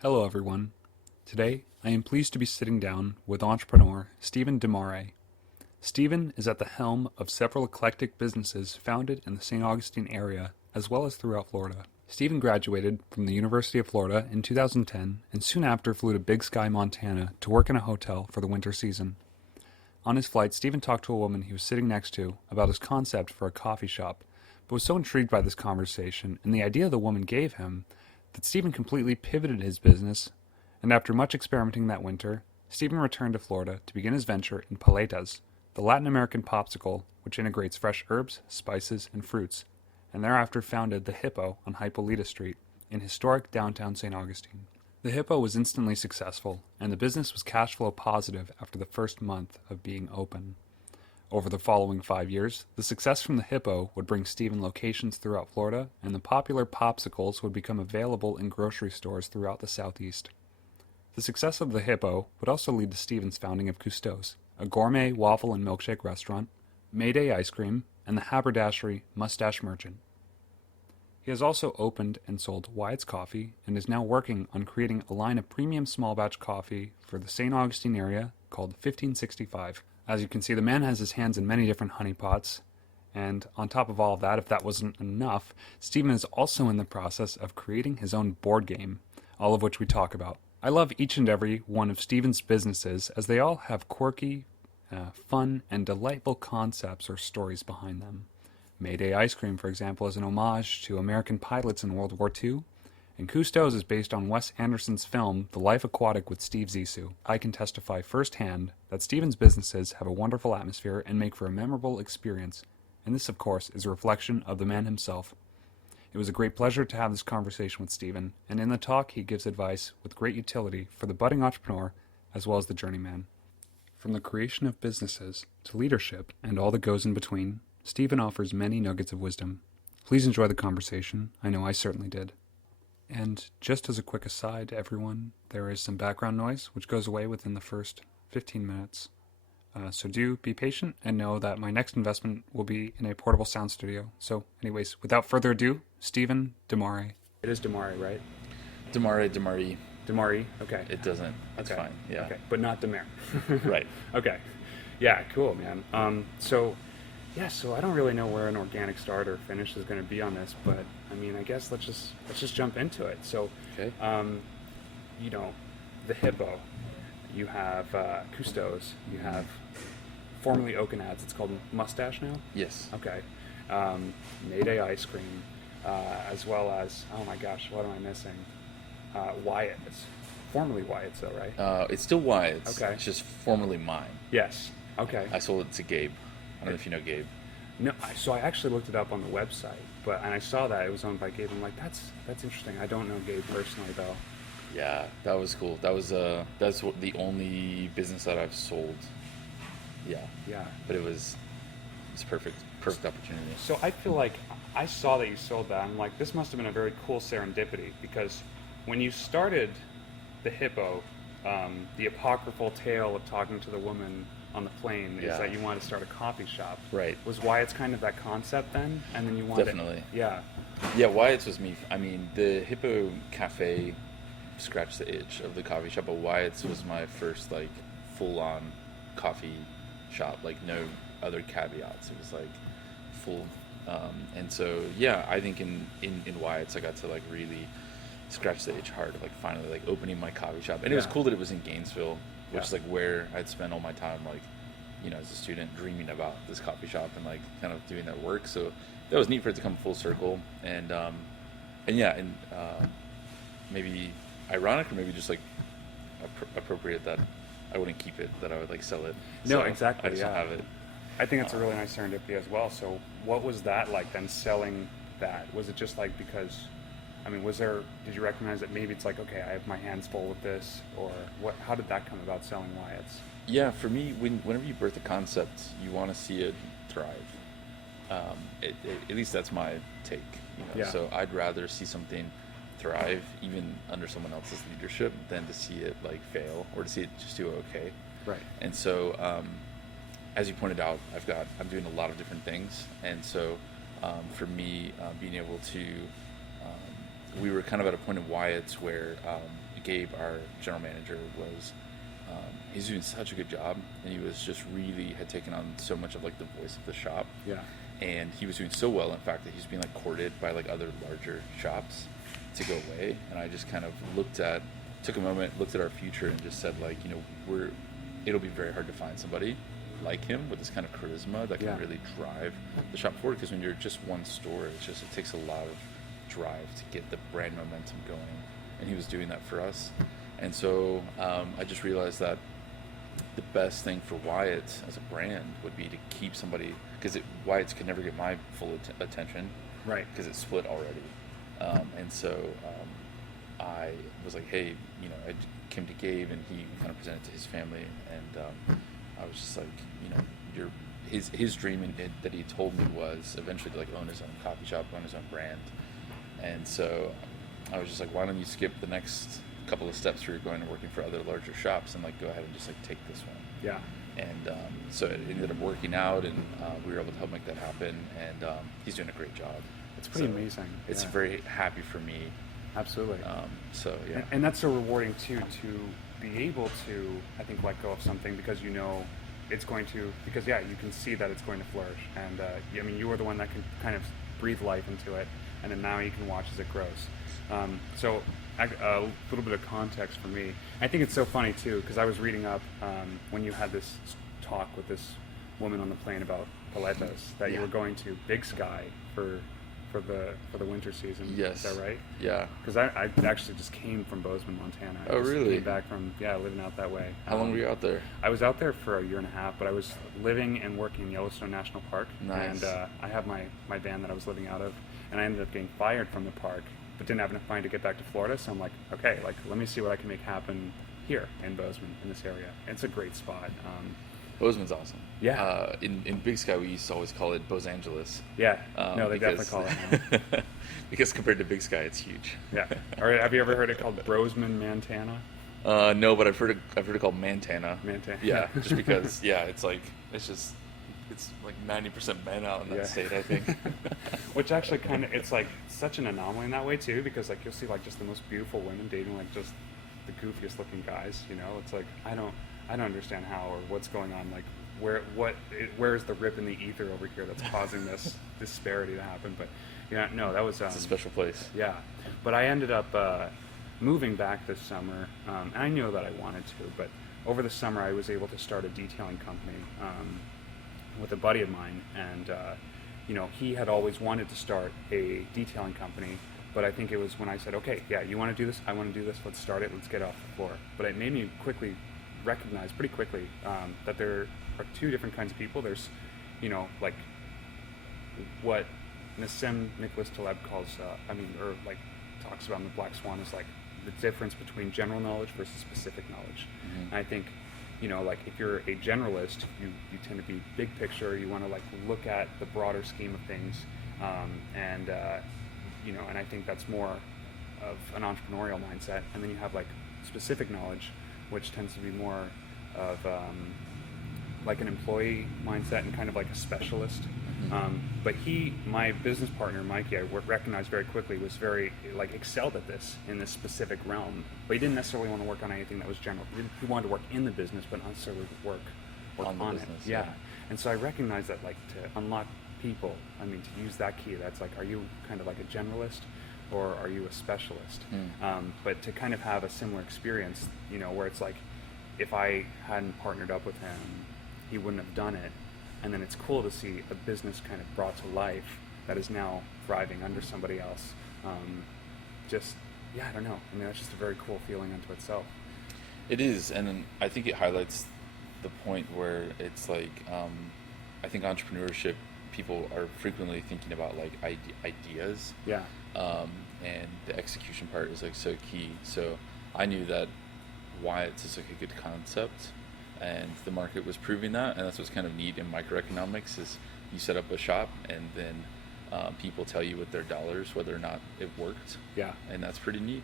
Hello, everyone. Today, I am pleased to be sitting down with entrepreneur Stephen DiMare. Stephen is at the helm of several eclectic businesses founded in the St. Augustine area, as well as throughout Florida. Stephen graduated from the University of Florida in 2010 and soon after flew to Big Sky, Montana to work in a hotel for the winter season. On his flight, Stephen talked to a woman he was sitting next to about his concept for a coffee shop, but was so intrigued by this conversation and the idea the woman gave him that Stephen completely pivoted his business, and after much experimenting that winter, Stephen returned to Florida to begin his venture in paletas, the Latin American popsicle which integrates fresh herbs, spices, and fruits, and thereafter founded the Hippo on Hippolyta Street in historic downtown St. Augustine. The Hippo was instantly successful, and the business was cash flow positive after the first month of being open. Over the following 5 years, the success from the Hippo would bring Stephen locations throughout Florida, and the popular popsicles would become available in grocery stores throughout the Southeast. The success of the Hippo would also lead to Stephen's founding of Cousteau's, a gourmet waffle and milkshake restaurant, Mayday Ice Cream, and the haberdashery Mustache Merchant. He has also opened and sold Wyatt's Coffee and is now working on creating a line of premium small batch coffee for the St. Augustine area called 1565. As you can see, the man has his hands in many different honey pots, and on top of all of that, if that wasn't enough, Stephen is also in the process of creating his own board game, all of which we talk about. I love each and every one of Stephen's businesses as they all have quirky, fun, and delightful concepts or stories behind them. Mayday Ice Cream, for example, is an homage to American pilots in World War II, and Cousteau's is based on Wes Anderson's film The Life Aquatic with Steve Zissou. I can testify firsthand that Stephen's businesses have a wonderful atmosphere and make for a memorable experience, and this, of course, is a reflection of the man himself. It was a great pleasure to have this conversation with Stephen, and in the talk he gives advice with great utility for the budding entrepreneur as well as the journeyman. From the creation of businesses to leadership and all that goes in between, Stephen offers many nuggets of wisdom. Please enjoy the conversation. I know I certainly did. And just as a quick aside to everyone, there is some background noise which goes away within the first 15 minutes. So do be patient and know that my next investment will be in a portable sound studio. So anyways, without further ado, Stephen DiMare. It is DiMare, right? DiMare. DiMare, okay. It doesn't. It's Okay. fine. Yeah. Okay, but not DiMare. Right. Okay. Yeah, cool, man. So I don't really know where an organic start or finish is going to be on this, but I mean, I guess let's just jump into it. So, Okay. The Hippo, you have Cousteau's, you have formerly Oakenad's. It's called Mustache now. Yes. Okay. Mayday Ice Cream, as well as, oh my gosh, what am I missing? Wyatt's. Formerly Wyatt's, though, right? It's still Wyatt's. Okay. It's just formerly mine. Yes. Okay. I sold it to Gabe. I don't know if you know Gabe. No, so I actually looked it up on the website, and I saw that it was owned by Gabe. I'm like, that's interesting. I don't know Gabe personally, though. Yeah, that was cool. That's the only business that I've sold. Yeah. Yeah. But it's perfect opportunity. So I feel like I saw that you sold that. I'm like, this must have been a very cool serendipity, because when you started the Hippo, the apocryphal tale of talking to the woman on the plane is that you wanted to start a coffee shop. Right. Was Wyatt's kind of that concept then? And then you wanted Definitely. Yeah. Yeah, Wyatt's was me. I mean, the Hippo Cafe scratched the itch of the coffee shop, but Wyatt's was my first, like, full-on coffee shop, like, no other caveats. It was, like, full. And so, yeah, I think in Wyatt's I got to, like, really scratch the itch hard, like, finally, like, opening my coffee shop. And it was cool that it was in Gainesville, which is, like, where I'd spend all my time, like, as a student dreaming about this coffee shop and, like, kind of doing that work. So that was neat for it to come full circle. And maybe ironic or maybe just, like, appropriate that I wouldn't keep it, that I would, like, sell it. No, So exactly. I just don't have it. I think it's a really nice serendipity as well. So what was that like then, selling that? Was it just like because, I mean, did you recognize that maybe it's like, okay, I have my hands full with this, or what? How did that come about, selling Wyatt's? Yeah, for me, whenever you birth a concept, you want to see it thrive. At least that's my take. Yeah. So I'd rather see something thrive, even under someone else's leadership, than to see it, like, fail or to see it just do okay. Right. And so, as you pointed out, I'm doing a lot of different things, and so for me, being able to, we were kind of at a point in Wyatt's where Gabe, our general manager, was he's doing such a good job, and he was just really had taken on so much of like the voice of the shop. Yeah. And he was doing so well, in fact, that he's being like courted by like other larger shops to go away. And I just kind of took a moment, looked at our future, and just said, like, you know, it'll be very hard to find somebody like him with this kind of charisma that can really drive the shop forward. Because when you're just one store, it takes a lot of drive to get the brand momentum going. And he was doing that for us. And so I just realized that the best thing for Wyatt as a brand would be to keep somebody, because Wyatt's could never get my full attention, Right. Because it's split already. And so I was like, hey, you know, I came to Gabe, and he kind of presented to his family, and I was just like, you know, his dream that he told me was eventually to like own his own coffee shop, own his own brand. And so I was just like, why don't you skip the next couple of steps where you're going and working for other larger shops, and like go ahead and just like take this one. Yeah. And so it ended up working out, and we were able to help make that happen, and he's doing a great job. It's pretty amazing. It's yeah. very happy for me. Absolutely. So yeah. And that's so rewarding too, to be able to, I think, let go of something because you know it's going to, because yeah, you can see that it's going to flourish. And I mean, you were the one that can kind of breathe life into it, and then now you can watch as it grows. So a little bit of context for me. I think it's so funny too, because I was reading up when you had this talk with this woman on the plane about paletos, that you were going to Big Sky for the winter season. Yes. Is that right? Yeah. Because I actually just came from Bozeman, Montana. I just really? Came back from living out that way. How long were you out there? I was out there for a year and a half, but I was living and working in Yellowstone National Park. Nice. And I have my van that I was living out of, and I ended up getting fired from the park, but didn't have enough money to get back to Florida. So I'm like, okay, like let me see what I can make happen here in Bozeman, in this area. It's a great spot. Bozeman's awesome. Yeah. In Big Sky, we used to always call it Bosangeles. Yeah. No, they definitely call it now. Because compared to Big Sky, it's huge. Yeah. Or have you ever heard it called Bozeman, Montana? No, but I've heard it called Montana. Montana. Yeah, just because. Yeah, it's like 90% men out in that state, I think. Which actually kind of, it's like such an anomaly in that way too, because like you'll see like just the most beautiful women dating like just the goofiest looking guys. You know, it's like I don't understand how or what's going on. Like where's the rip in the ether over here that's causing this disparity to happen? But yeah, no, that was It's a special place. Yeah, but I ended up moving back this summer, and I knew that I wanted to. But over the summer, I was able to start a detailing company with a buddy of mine, and you know, he had always wanted to start a detailing company. But I think it was when I said, okay, yeah, you want to do this? I want to do this. Let's start it. Let's get off the floor. But it made me recognize pretty quickly that there are two different kinds of people. There's, you know, like what Nassim Nicholas Taleb calls, talks about in the Black Swan is like the difference between general knowledge versus specific knowledge. Mm-hmm. And I think, you know, like if you're a generalist, you tend to be big picture. You want to like look at the broader scheme of things, you know, and I think that's more of an entrepreneurial mindset. And then you have like specific knowledge, which tends to be more of like an employee mindset and kind of like a specialist. But my business partner, Mikey, I recognized very quickly was very like excelled at this in this specific realm. But he didn't necessarily want to work on anything that was general. He wanted to work in the business, but not necessarily work on the it. business, Yeah. yeah. And so I recognized that like to unlock people, I mean, to use that key, that's like, are you kind of like a generalist or are you a specialist? But to kind of have a similar experience, you know, where it's like, if I hadn't partnered up with him, he wouldn't have done it. And then it's cool to see a business kind of brought to life that is now thriving under somebody else. I don't know. I mean, that's just a very cool feeling unto itself. It is, and I think it highlights the point where it's like, I think entrepreneurship, people are frequently thinking about like ideas. Yeah. And the execution part is like so key. So I knew that Wyatt's is like a good concept, and the market was proving that, and that's what's kind of neat in microeconomics is you set up a shop and then people tell you with their dollars whether or not it worked. Yeah. And that's pretty neat.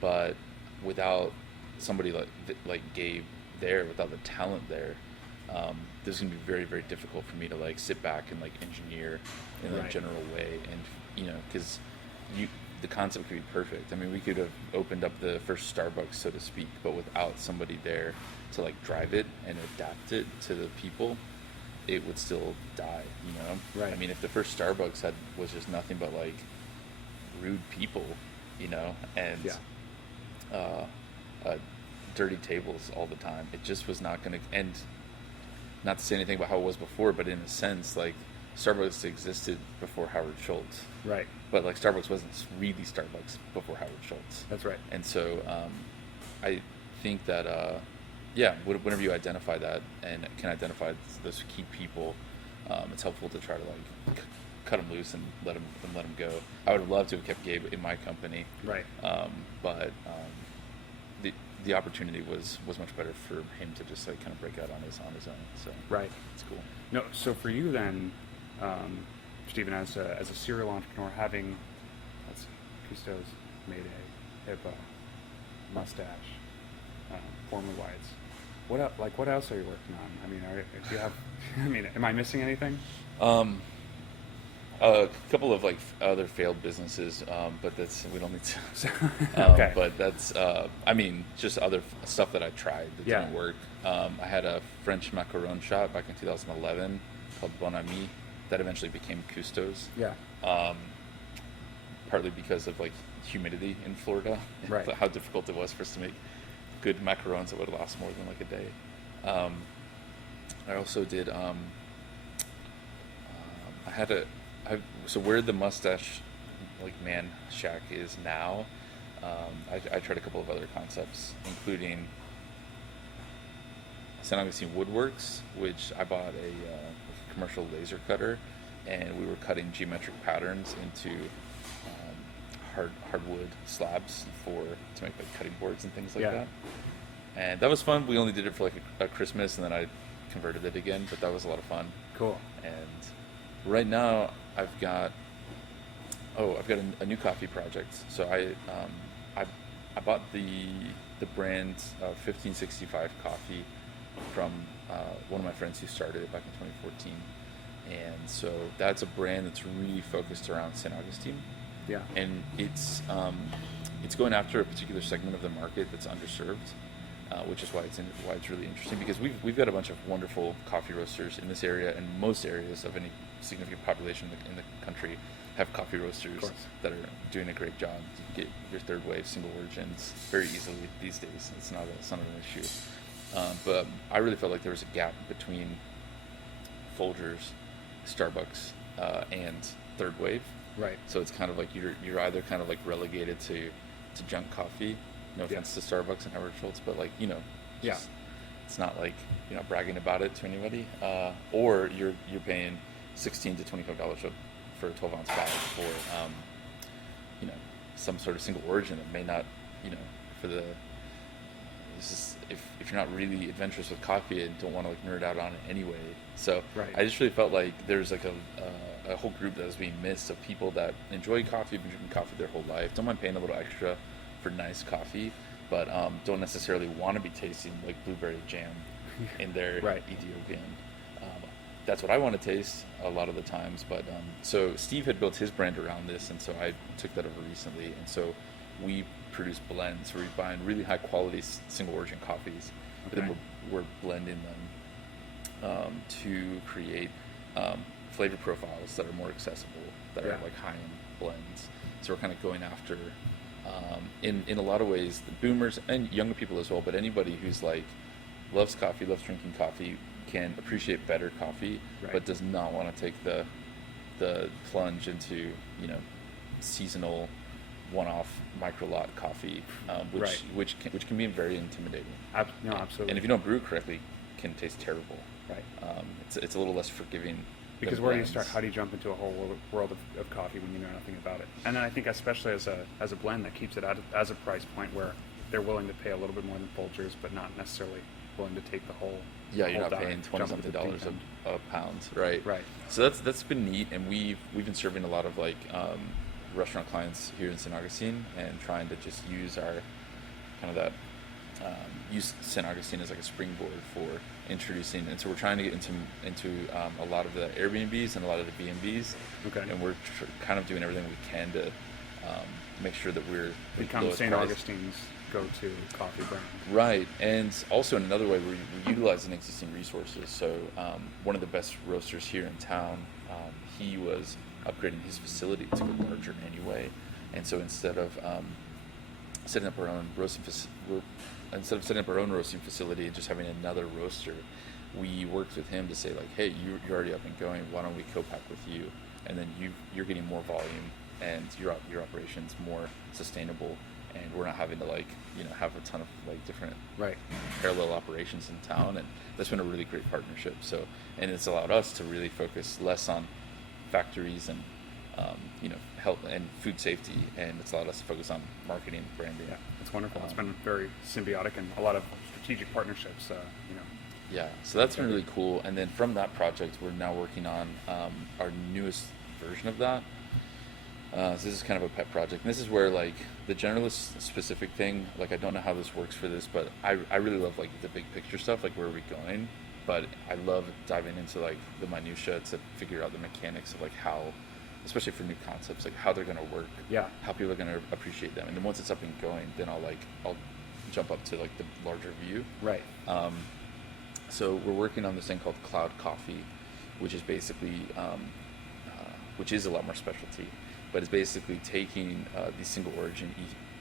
But without somebody like Gabe there, without the talent there, this is gonna be very, very difficult for me to like sit back and like engineer in a general way. And you know, because the concept could be perfect. I mean, we could have opened up the first Starbucks, so to speak, but without somebody there to like drive it and adapt it to the people, it would still die, you know? Right. I mean, if the first Starbucks was just nothing but like rude people, you know, and dirty tables all the time, it just was not going to end. Not to say anything about how it was before, but in a sense, like Starbucks existed before Howard Schultz. Right. But like Starbucks wasn't really Starbucks before Howard Schultz. That's right. And so I think that whenever you identify that and can identify those key people, it's helpful to try to like cut them loose and let them go. I would have loved to have kept Gabe in my company. Right. But the opportunity was much better for him to just like kind of break out on his own. So right. It's cool. No, so for you then, Stephen, as a serial entrepreneur, having, let's see, Cousteau's, Mayday, Hippo, Mustache, former Whites. What else are you working on? I mean, do you have? I mean, am I missing anything? A couple of like other failed businesses, but we don't need to. Okay. But that's, I mean, just other stuff that I tried that didn't work. I had a French macaron shop back in 2011 called Bon Ami that eventually became Cousteau's. Yeah. Partly because of like humidity in Florida, right. How difficult it was for us to make good macarons that would last more than like a day. I also did. So where the Mustache like man shack is now, I tried a couple of other concepts, including San Augustine Woodworks, which I bought a commercial laser cutter, and we were cutting geometric patterns into hardwood slabs to make like cutting boards and things like that. And that was fun. We only did it for like a Christmas, and then I converted it again, but that was a lot of fun. Cool. And right now I've got a new coffee project. So I bought the brand 1565 coffee from one of my friends who started it back in 2014, and so that's a brand that's really focused around St. Augustine. Yeah. And it's going after a particular segment of the market that's underserved, which is why it's really interesting, because we've got a bunch of wonderful coffee roasters in this area, and most areas of any significant population in the country have coffee roasters that are doing a great job. You can get your third wave single origins very easily these days. It's not an issue. But I really felt like there was a gap between Folgers, Starbucks, and third wave. Right. So it's kind of like you're either kind of like relegated to junk coffee. No offense to Starbucks and Howard Schultz, but like, you know, it's not like you're not bragging about it to anybody. Or you're paying $16 to $25 for a 12-ounce bag for some sort of single origin that may not, if you're not really adventurous with coffee and don't want to like nerd out on it anyway. So I just really felt like there's like a whole group that was being missed of people that enjoy coffee, been drinking coffee their whole life, don't mind paying a little extra for nice coffee, but don't necessarily want to be tasting like blueberry jam in their Ethiopian. That's what I want to taste a lot of the times. But so Steve had built his brand around this, and so I took that over recently. And so we produce blends where we're buying really high quality single origin coffees, but then we're blending them to create flavor profiles that are more accessible, that are like high-end blends. So we're kind of going after, in a lot of ways, the boomers and younger people as well, but anybody who's like loves coffee, loves drinking coffee, can appreciate better coffee, but does not want to take the plunge into seasonal one-off micro lot coffee, which can be very intimidating. No, absolutely. And if you don't brew correctly, can taste terrible. Right. It's a little less forgiving. Because where do you start? How do you jump into a whole world of coffee when you know nothing about it? And then I think especially as a blend that keeps it as a price point where they're willing to pay a little bit more than Folgers, but not necessarily willing to take the whole. Yeah, you're not paying $20-something a pound, right? Right. So that's been neat, and we've been serving a lot of like restaurant clients here in St. Augustine, and trying to just use our kind of that use St. Augustine as like a springboard for introducing. And so we're trying to get into a lot of the Airbnbs and a lot of the B&Bs, and we're kind of doing everything we can to make sure that we're Become lowest St. price. Augustine's go-to coffee brand. Right, and also in another way, we're utilizing existing resources. So one of the best roasters here in town, he was upgrading his facility to go larger anyway, and so instead of setting up our own roasting facility and just having another roaster, we worked with him to say like, hey, you're already up and going. Why don't we co-pack with you, and then you're getting more volume, and your operation's more sustainable, and we're not having to have a ton of different Right. parallel operations in town, and that's been a really great partnership. So, and it's allowed us to really focus less on factories and health and food safety, and it's allowed us to focus on marketing and branding. Yeah, it's wonderful. It's been very symbiotic and a lot of strategic partnerships. Yeah, so that's been really cool. And then from that project, we're now working on our newest version of that. So this is kind of a pet project. And this is where the generalist specific thing, I don't know how this works for this, but I really love the big picture stuff, where are we going? But I love diving into the minutia to figure out the mechanics of how, especially for new concepts, how they're going to work, Yeah. how people are going to appreciate them. And then once it's up and going, then I'll jump up to the larger view. Right. So we're working on this thing called Cloud Coffee, which is basically, which is a lot more specialty, but it's basically taking these single origin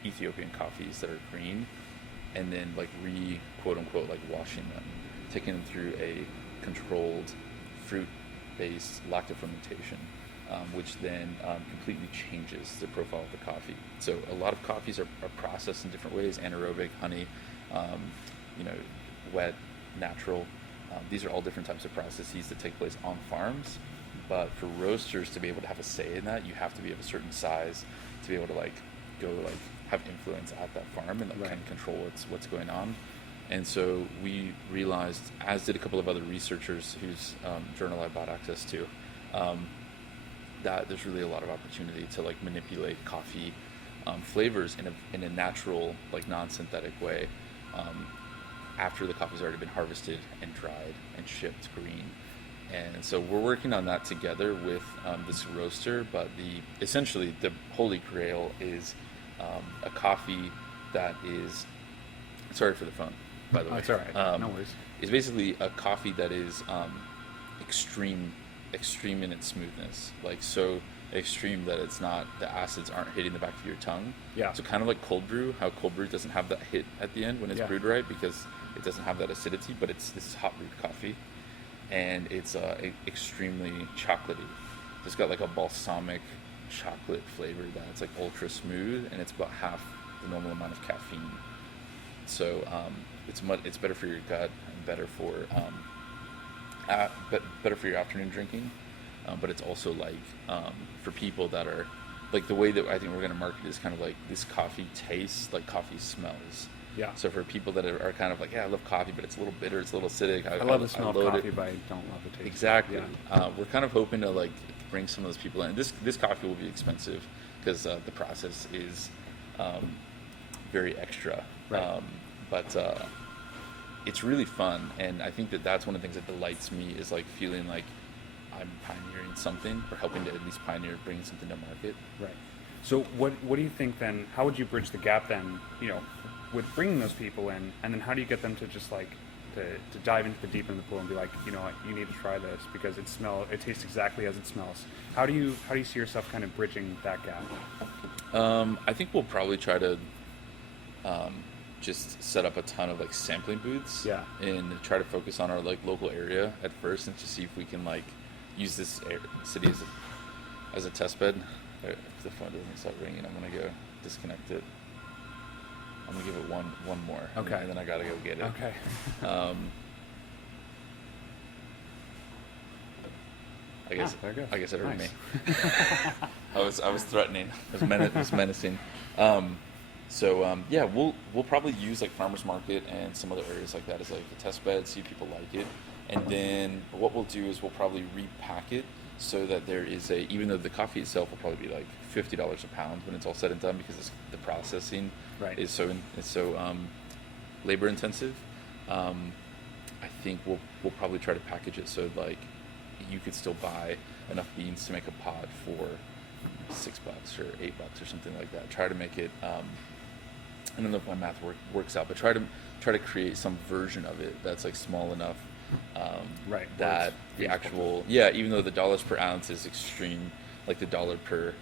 Ethiopian coffees that are green, and then quote unquote washing them, taking them through a controlled fruit-based lacto fermentation, which then completely changes the profile of the coffee. So a lot of coffees are processed in different ways: anaerobic, honey, wet, natural. These are all different types of processes that take place on farms. But for roasters to be able to have a say in that, you have to be of a certain size to be able to go have influence at that farm and Right. kind of control what's going on. And so we realized, as did a couple of other researchers whose journal I bought access to, that there's really a lot of opportunity to manipulate coffee flavors in a natural, non-synthetic way, after the coffee's already been harvested and dried and shipped green. And so we're working on that together with this roaster, but essentially the holy grail is a coffee that is, sorry for the phone, by the way. That's all right. No worries. It's basically a coffee that is extreme in its smoothness, so extreme that it's not, the acids aren't hitting the back of your tongue. Yeah. So kind of like cold brew, how cold brew doesn't have that hit at the end when it's Yeah. brewed right, because it doesn't have that acidity, but this is hot brewed coffee, and it's extremely chocolatey. It's got a balsamic chocolate flavor that's ultra smooth, and it's about half the normal amount of caffeine. So it's better for your gut and better for your afternoon drinking, but it's also for people that are the way that I think we're going to market is kind of this coffee tastes like coffee smells. Yeah. So for people that are kind of I love coffee, but it's a little bitter, it's a little acidic. I love the smell of coffee, but I don't love the taste. Exactly. Yeah. We're kind of hoping to bring some of those people in. This coffee will be expensive because the process is very extra. Right. But it's really fun, and I think that's one of the things that delights me is feeling like I'm pioneering something, or helping to at least pioneer bringing something to market. Right. So what do you think then? How would you bridge the gap then? With bringing those people in, and then how do you get them to just to dive into the deep end of the pool and be like, you know what, you need to try this because it tastes exactly as it smells. How do you see yourself kind of bridging that gap? I think we'll probably try to just set up a ton of sampling booths. Yeah. And try to focus on our local area at first, and to see if we can use this city as a test bed. If the phone doesn't start ringing, I'm gonna go disconnect it. I'm gonna give it one more. Okay. And then I gotta go get it. Okay. I guess it heard Nice. me. I was threatening. I was menacing. Yeah, we'll probably use farmers market and some other areas like that as a test bed, see if people like it, and then what we'll do is we'll probably repack it so that there is even though the coffee itself will probably be $50 a pound when it's all said and done, because the processing Right. is so labor intensive. I think we'll probably try to package it so you could still buy enough beans to make a pod for $6 or $8 or something like that. Try to make it. I don't know if my math works out, but try to create some version of it that's like small enough Right. that the actual even though the dollars per ounce is extreme, like the dollar per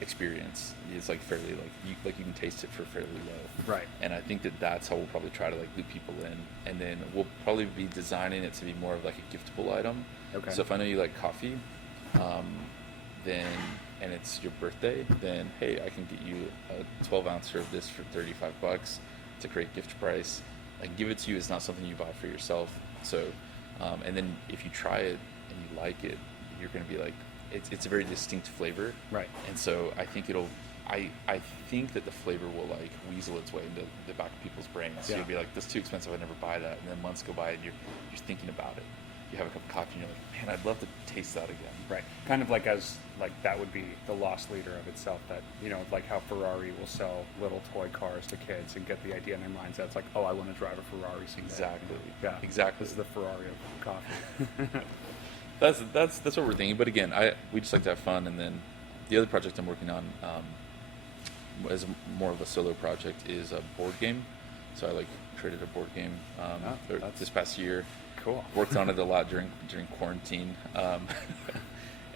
experience is like fairly like you can taste it for fairly low. Right. And I think that's how we'll probably try to like loop people in, and then we'll probably be designing it to be more of like a giftable item. Okay. So if I know you like coffee, then and it's your birthday, then hey, I can get you a 12 ouncer of this for $35. It's a great gift price. I give it to you. It's not something you buy for yourself. So, and then if you try it and you like it, you're going to be like, it's a very distinct flavor. Right. And so I think I think that the flavor will like weasel its way into the back of people's brains. So you'll be like, that's too expensive. I'd never buy that. And then months go by and you're thinking about it. You have a cup of coffee and you're like, man, I'd love to taste that again. Right. Kind of like that would be the lost leader of itself, that, like how Ferrari will sell little toy cars to kids and get the idea in their minds that's like, oh, I want to drive a Ferrari someday. Exactly. Yeah. Exactly. This is the Ferrari of coffee. That's what we're thinking. But again, we just like to have fun. And then the other project I'm working on, as more of a solo project, is a board game. So I created a board game this past year. Cool. Worked on it a lot during quarantine.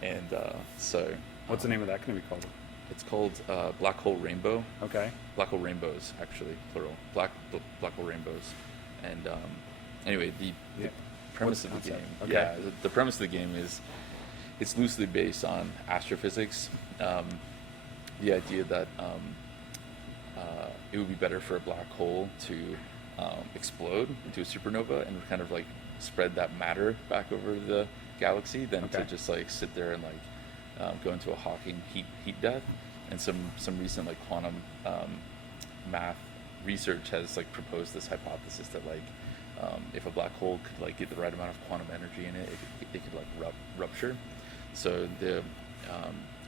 And so. What's the name of that going to be called? It's called Black Hole Rainbow. Okay. Black Hole Rainbows, actually, plural. Black Hole Rainbows. And anyway, the premise of the game. Okay. Yeah, the premise of the game is it's loosely based on astrophysics. The idea that it would be better for a black hole to explode into a supernova and kind of like spread that matter back over the galaxy than to just like sit there and go into a Hawking heat death. And some recent like quantum math research has like proposed this hypothesis that if a black hole could like get the right amount of quantum energy in it, it could like rupture. So the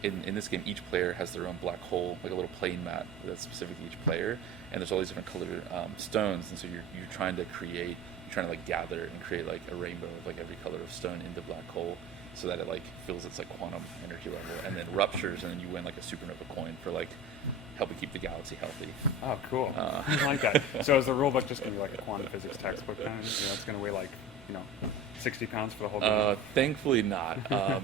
in this game, each player has their own black hole, like a little playing mat that's specific to each player, and there's all these different colored stones, and so you're trying to like gather and create like a rainbow of like every color of stone in the black hole, so that it like fills its like quantum energy level, and then ruptures, and then you win like a supernova coin for like helping keep the galaxy healthy. Oh, cool. I like that. So is the rule book just going to be like a quantum physics textbook then? It's going to weigh like 60 pounds for the whole game? Thankfully not.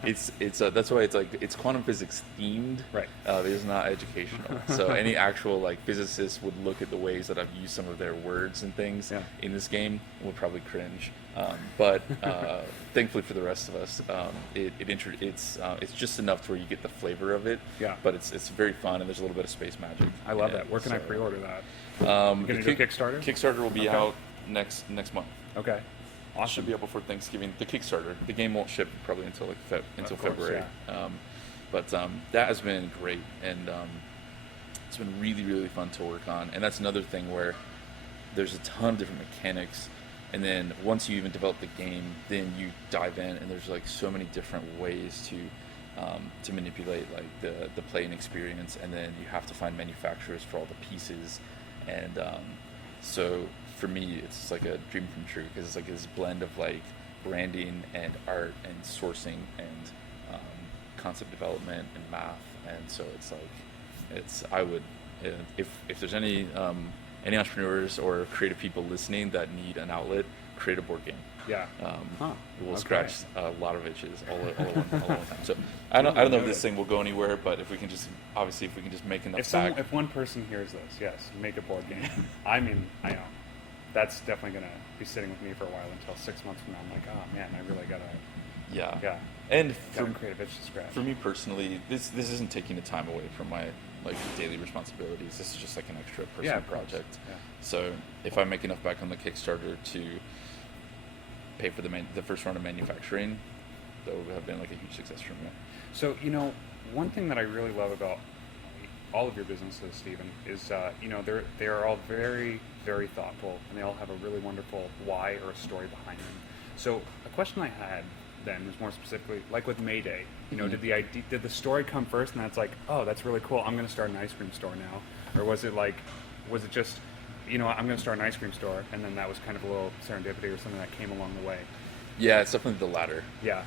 It's that's why it's quantum physics themed. Right. It is not educational. So any actual like physicists would look at the ways that I've used some of their words and things in this game and would probably cringe. But thankfully for the rest of us, it's just enough to where you get the flavor of it. Yeah. But it's very fun, and there's a little bit of space magic. I love that. Where can I pre-order that? You going to do Kickstarter? Kickstarter will be out next month. Okay. Awesome. Should be out before Thanksgiving. The Kickstarter, the game won't ship probably until February. Yeah. But that has been great, and it's been really, really fun to work on. And that's another thing where there's a ton of different mechanics, and then once you even develop the game, then you dive in, and there's like so many different ways to manipulate like the playing experience, and then you have to find manufacturers for all the pieces, and so for me it's like a dream come true, because it's like this blend of like branding and art and sourcing and concept development and math, and so I would if there's any entrepreneurs or creative people listening that need an outlet, create a board game. Yeah. It will scratch a lot of itches all at one time. So I don't know if this thing will go anywhere, but if we can just make enough if one person hears this, yes, make a board game. I mean, I know that's definitely gonna be sitting with me for a while until 6 months from now. I'm like, oh man, I really gotta. Yeah. And gotta create a itch to scratch. For me personally, this isn't taking the time away from my like daily responsibilities. This is just like an extra personal project. Yeah. So if I make enough back on the Kickstarter to pay for the first round of manufacturing, that would have been like a huge success for me. So one thing that I really love about all of your businesses, Stephen, is they are all very, very thoughtful, and they all have a really wonderful why or a story behind them. So a question I had then was more specifically like with Mayday. Did the story come first, and that's like, oh, that's really cool, I'm going to start an ice cream store now, or was it just I'm going to start an ice cream store, and then that was kind of a little serendipity or something that came along the way? Yeah, it's definitely the latter. Yeah.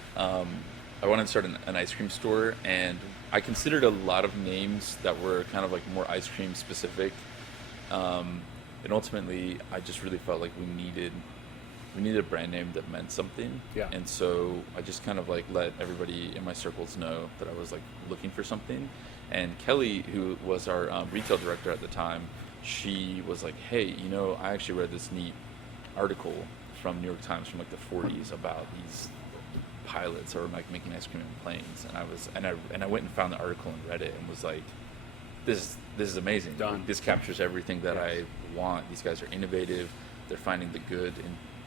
I wanted to start an ice cream store, and I considered a lot of names that were kind of like more ice cream specific. And ultimately, I just really felt like we needed a brand name that meant something. Yeah. And so I just kind of like let everybody in my circles know that I was like looking for something. And Kelly, who was our retail director at the time, she was like, "Hey, you know, I actually read this neat article from New York Times from like the 40s about these pilots that were like making ice cream in planes." And I went and found the article and read it and was like, this is amazing. Done. This captures everything that Yes. I want. These guys are innovative. They're finding the good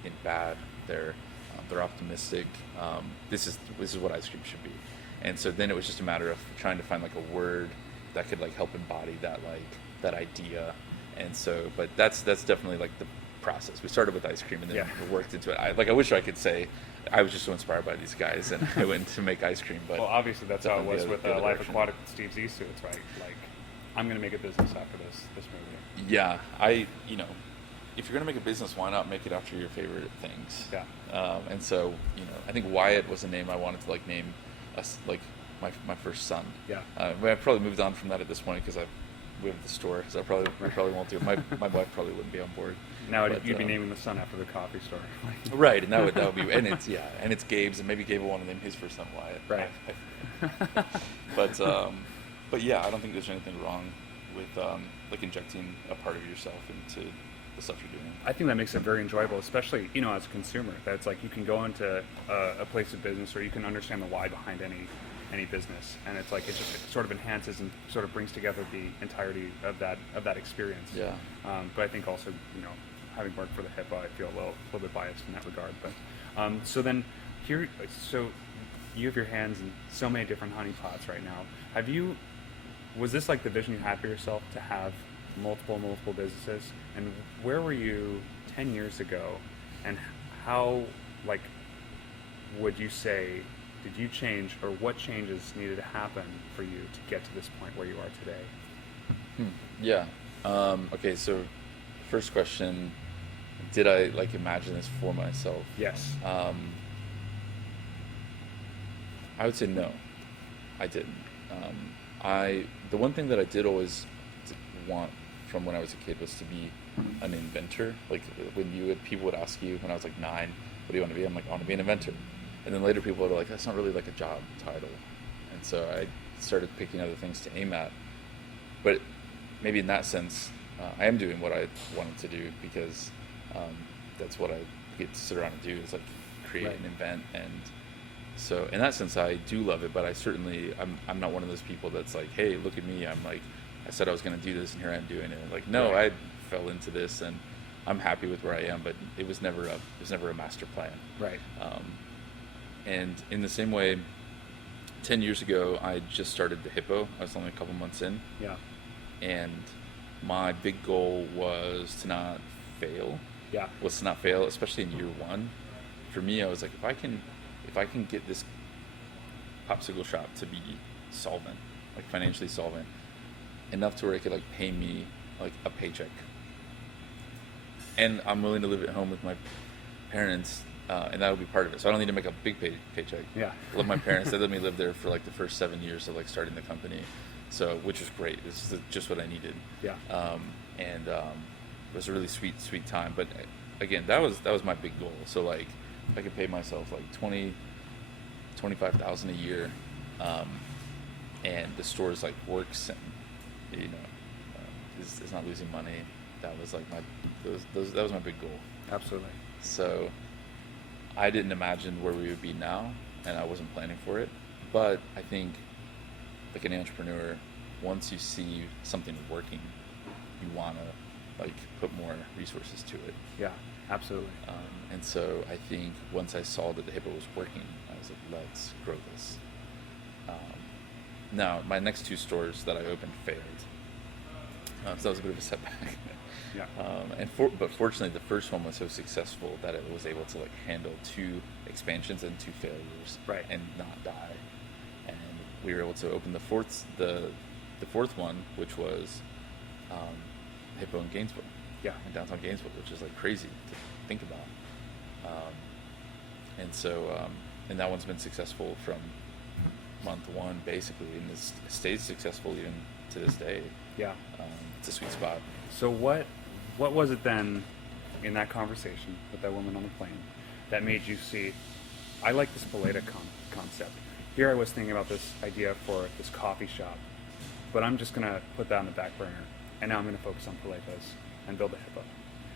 in bad. They're optimistic. This is what ice cream should be. And so then it was just a matter of trying to find like a word that could like help embody that idea. And so, but that's definitely like the process. We started with ice cream and then we worked into it. I wish I could say I was just so inspired by these guys and I went to make ice cream. But well, obviously that's how it was with the other Life direction. Aquatic with Steve Zissou, right? Like, I'm going to make a business after this movie. Yeah, if you're gonna make a business, why not make it after your favorite things? Yeah. And so, I think Wyatt was a name I wanted to like name us like my first son. Yeah. I probably moved on from that at this point because we have the store, so we probably won't do it. My wife probably wouldn't be on board. Now But, you'd be naming the son after the coffee store. Right, and that would be, and it's Gabe's, and maybe Gabe will want to name his first son Wyatt. Right. But yeah, I don't think there's anything wrong with like injecting a part of yourself into the stuff you're doing. I think that makes it very enjoyable, especially as a consumer. That's like you can go into a place of business, or you can understand the why behind any business, and it's like it sort of enhances and sort of brings together the entirety of that experience. Yeah. But I think also having worked for the HIPAA, I feel a little bit biased in that regard. But so then here, so you have your hands in so many different honey pots right now. Was this like the vision you had for yourself, to have multiple businesses? And where were you 10 years ago, and how, like, would you say, did you change, or what changes needed to happen for you to get to this point where you are today? Yeah. Okay, so first question, did I like imagine this for myself? Yes. I would say no, I didn't. The one thing that I did always want from when I was a kid was to be an inventor. Like when people would ask you when I was like 9, what do you want to be? I'm like, I want to be an inventor. And then later people were like, that's not really like a job title. And so I started picking other things to aim at. But maybe in that sense, I am doing what I wanted to do because that's what I get to sit around and do, is like create Right. and invent. And so in that sense, I do love it, but I'm not one of those people that's like, hey, look at me. I'm like, I said I was going to do this and here I'm doing it. Like, no, Right. I fell into this and I'm happy with where I am, but it was never a master plan. Right. And in the same way, 10 years ago, I just started the Hippo. I was only a couple months in. Yeah. And my big goal was to not fail. Yeah. Was to not fail, especially in year one. For me, I was like, if I can get this popsicle shop to be solvent, like financially solvent, enough to where it could like pay me like a paycheck, and I'm willing to live at home with my parents, and that would be part of it. So I don't need to make a big paycheck. Yeah. I love my parents. They let me live there for like the first 7 years of like starting the company, so which was great. This is just what I needed. Yeah. And it was a really sweet time. But again, that was my big goal. So like, if I could pay myself like $25,000 a year, and the store's like works and is not losing money, that was like that was my big goal. Absolutely. So I didn't imagine where we would be now, and I wasn't planning for it. But I think, like an entrepreneur, once you see something working, you want to like put more resources to it. Yeah. Absolutely. And so I think once I saw that the Hippo was working, I was like, let's grow this. Now, my next 2 stores that I opened failed. So that was a bit of a setback. Yeah. But fortunately, the first one was so successful that it was able to like handle 2 expansions and 2 failures, Right. and not die. And we were able to open the fourth one, which was Hippo in Gainesville. Yeah. In downtown Gainesville, which is like crazy to think about. And so, and that one's been successful from month one, basically, and it's stayed successful even to this day. Yeah. It's a sweet spot. So what was it then in that conversation with that woman on the plane that made you see, I like this Paleta concept. Here I was thinking about this idea for this coffee shop, but I'm just going to put that on the back burner, and now I'm going to focus on Paletas and build a hippo.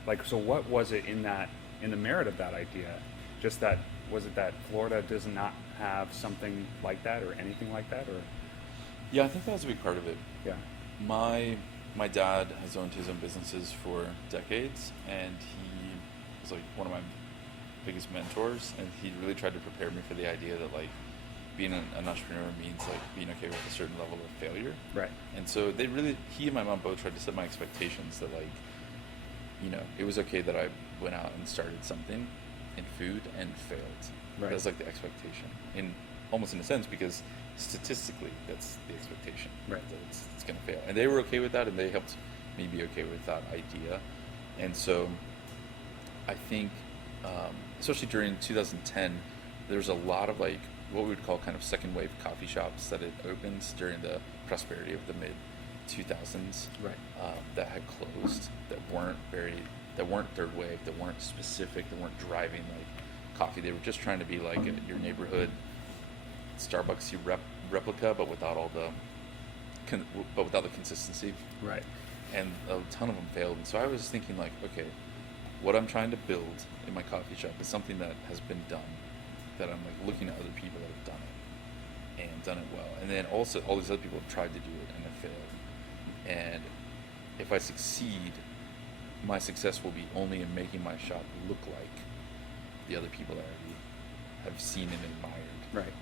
Like, so what was it in the merit of that idea? Just that, was it that Florida does not have something like that or anything like that? Or Yeah, I think that was a big part of it. yeah. My dad has owned his own businesses for decades, and he was like one of my biggest mentors, and he really tried to prepare me for the idea that like being an entrepreneur means like being okay with a certain level of failure. Right. And so he and my mom both tried to set my expectations that like, you know, it was okay that I went out and started something in food and failed. Right. That's like the expectation, in almost in a sense, because statistically that's the expectation. Right. That it's going to fail, and they were okay with that, and they helped me be okay with that idea. And so I think, especially during 2010, there was a lot of like what we would call kind of second wave coffee shops that had opened during the prosperity of the mid 2000s. Right. That had closed, that weren't third wave, that weren't specific, that weren't driving like coffee. They were just trying to be like your neighborhood Starbucks replica, but without all the consistency. Right. And a ton of them failed. And so I was thinking like, okay, what I'm trying to build in my coffee shop is something that has been done, that I'm like looking at other people that have done it and done it well. And then also all these other people have tried to do it and have failed. And if I succeed, my success will be only in making my shop look like the other people that I already have seen and admired. Right.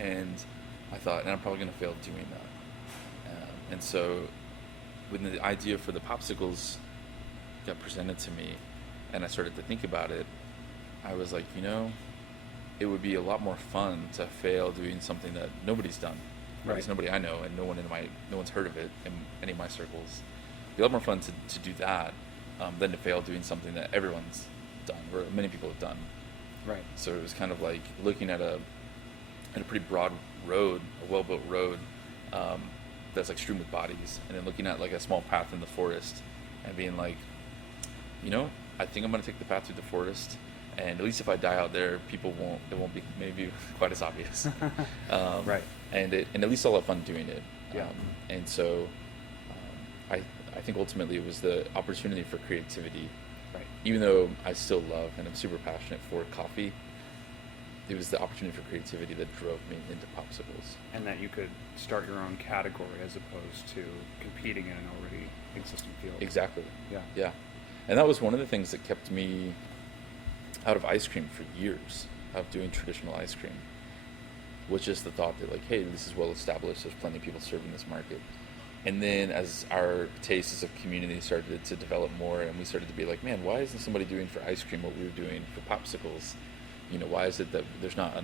And I thought, and I'm probably going to fail doing that. And so when the idea for the popsicles got presented to me and I started to think about it, I was like, you know, it would be a lot more fun to fail doing something that nobody's done. Right. There's nobody I know, and no one's heard of it in any of my circles. It'd be a lot more fun to do that than to fail doing something that everyone's done, or many people have done. Right. So it was kind of like looking at a pretty broad road, a well-built road that's like strewn with bodies, and then looking at like a small path in the forest and being like, you know, I think I'm going to take the path through the forest, and at least if I die out there, it won't be maybe quite as obvious. Right. And at least I'll have fun doing it. Yeah. And so I think ultimately it was the opportunity for creativity. Right. Even though I still love and I'm super passionate for coffee, it was the opportunity for creativity that drove me into popsicles. And that you could start your own category as opposed to competing in an already existing field. Exactly. Yeah. Yeah. And that was one of the things that kept me out of ice cream for years, of doing traditional ice cream, which is the thought that like, hey, this is well established, there's plenty of people serving this market. And then as our taste as a community started to develop more, and we started to be like, man, why isn't somebody doing for ice cream what we were doing for popsicles? You know, why is it that there's not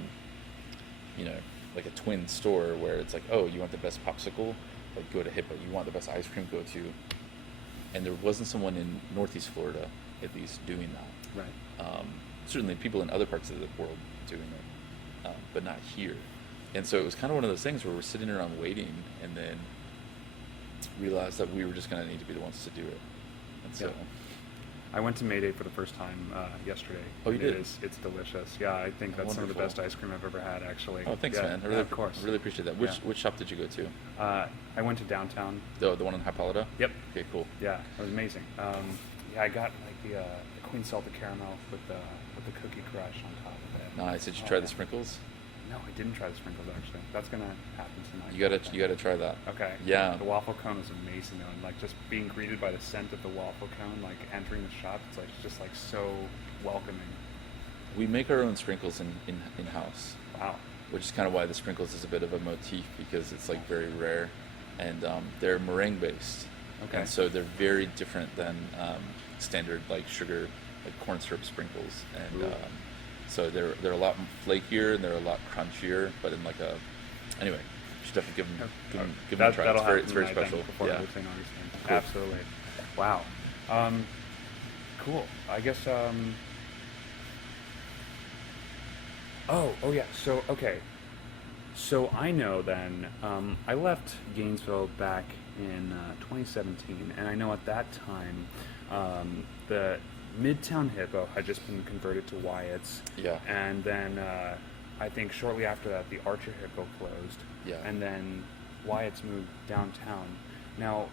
like a twin store where it's like, oh, you want the best popsicle, like go to Hippo. You want the best ice cream, go to. And there wasn't someone in Northeast Florida, at least, doing that. Right. Certainly people in other parts of the world doing it, but not here. And so it was kind of one of those things where we're sitting around waiting, and then realized that we were just going to need to be the ones to do it. And so. Yeah. I went to Mayday for the first time yesterday. Oh, you did? It's delicious. Yeah, I think that's some of the best ice cream I've ever had, actually. Oh, thanks, yeah, man. of course. I really appreciate that. Which shop did you go to? I went to downtown. The one in Hippolyta? Yep. Okay, cool. Yeah, it was amazing. Yeah, I got like the Queen Salted Caramel with the cookie crush on top of it. Nice. Did you try the sprinkles? No, I didn't try the sprinkles, actually. That's gonna happen tonight. You gotta try that. Okay. Yeah. The waffle cone is amazing though, and like just being greeted by the scent of the waffle cone, like entering the shop, it's like just like so welcoming. We make our own sprinkles in house. Wow. Which is kind of why the sprinkles is a bit of a motif, because it's like very rare, and they're meringue based. Okay. And so they're very different than standard like sugar, like corn syrup sprinkles, and so they're a lot flakier and they're a lot crunchier, but in like a anyway. You should definitely give them a try. It's very special. Yeah. Absolutely. Wow. Cool. I guess. Oh yeah. So okay. So I know then, I left Gainesville back in 2017, and I know at that time the Midtown Hippo had just been converted to Wyatt's, Yeah. and then I think shortly after that the Archer Hippo closed, Yeah. and then Wyatt's moved downtown. Now,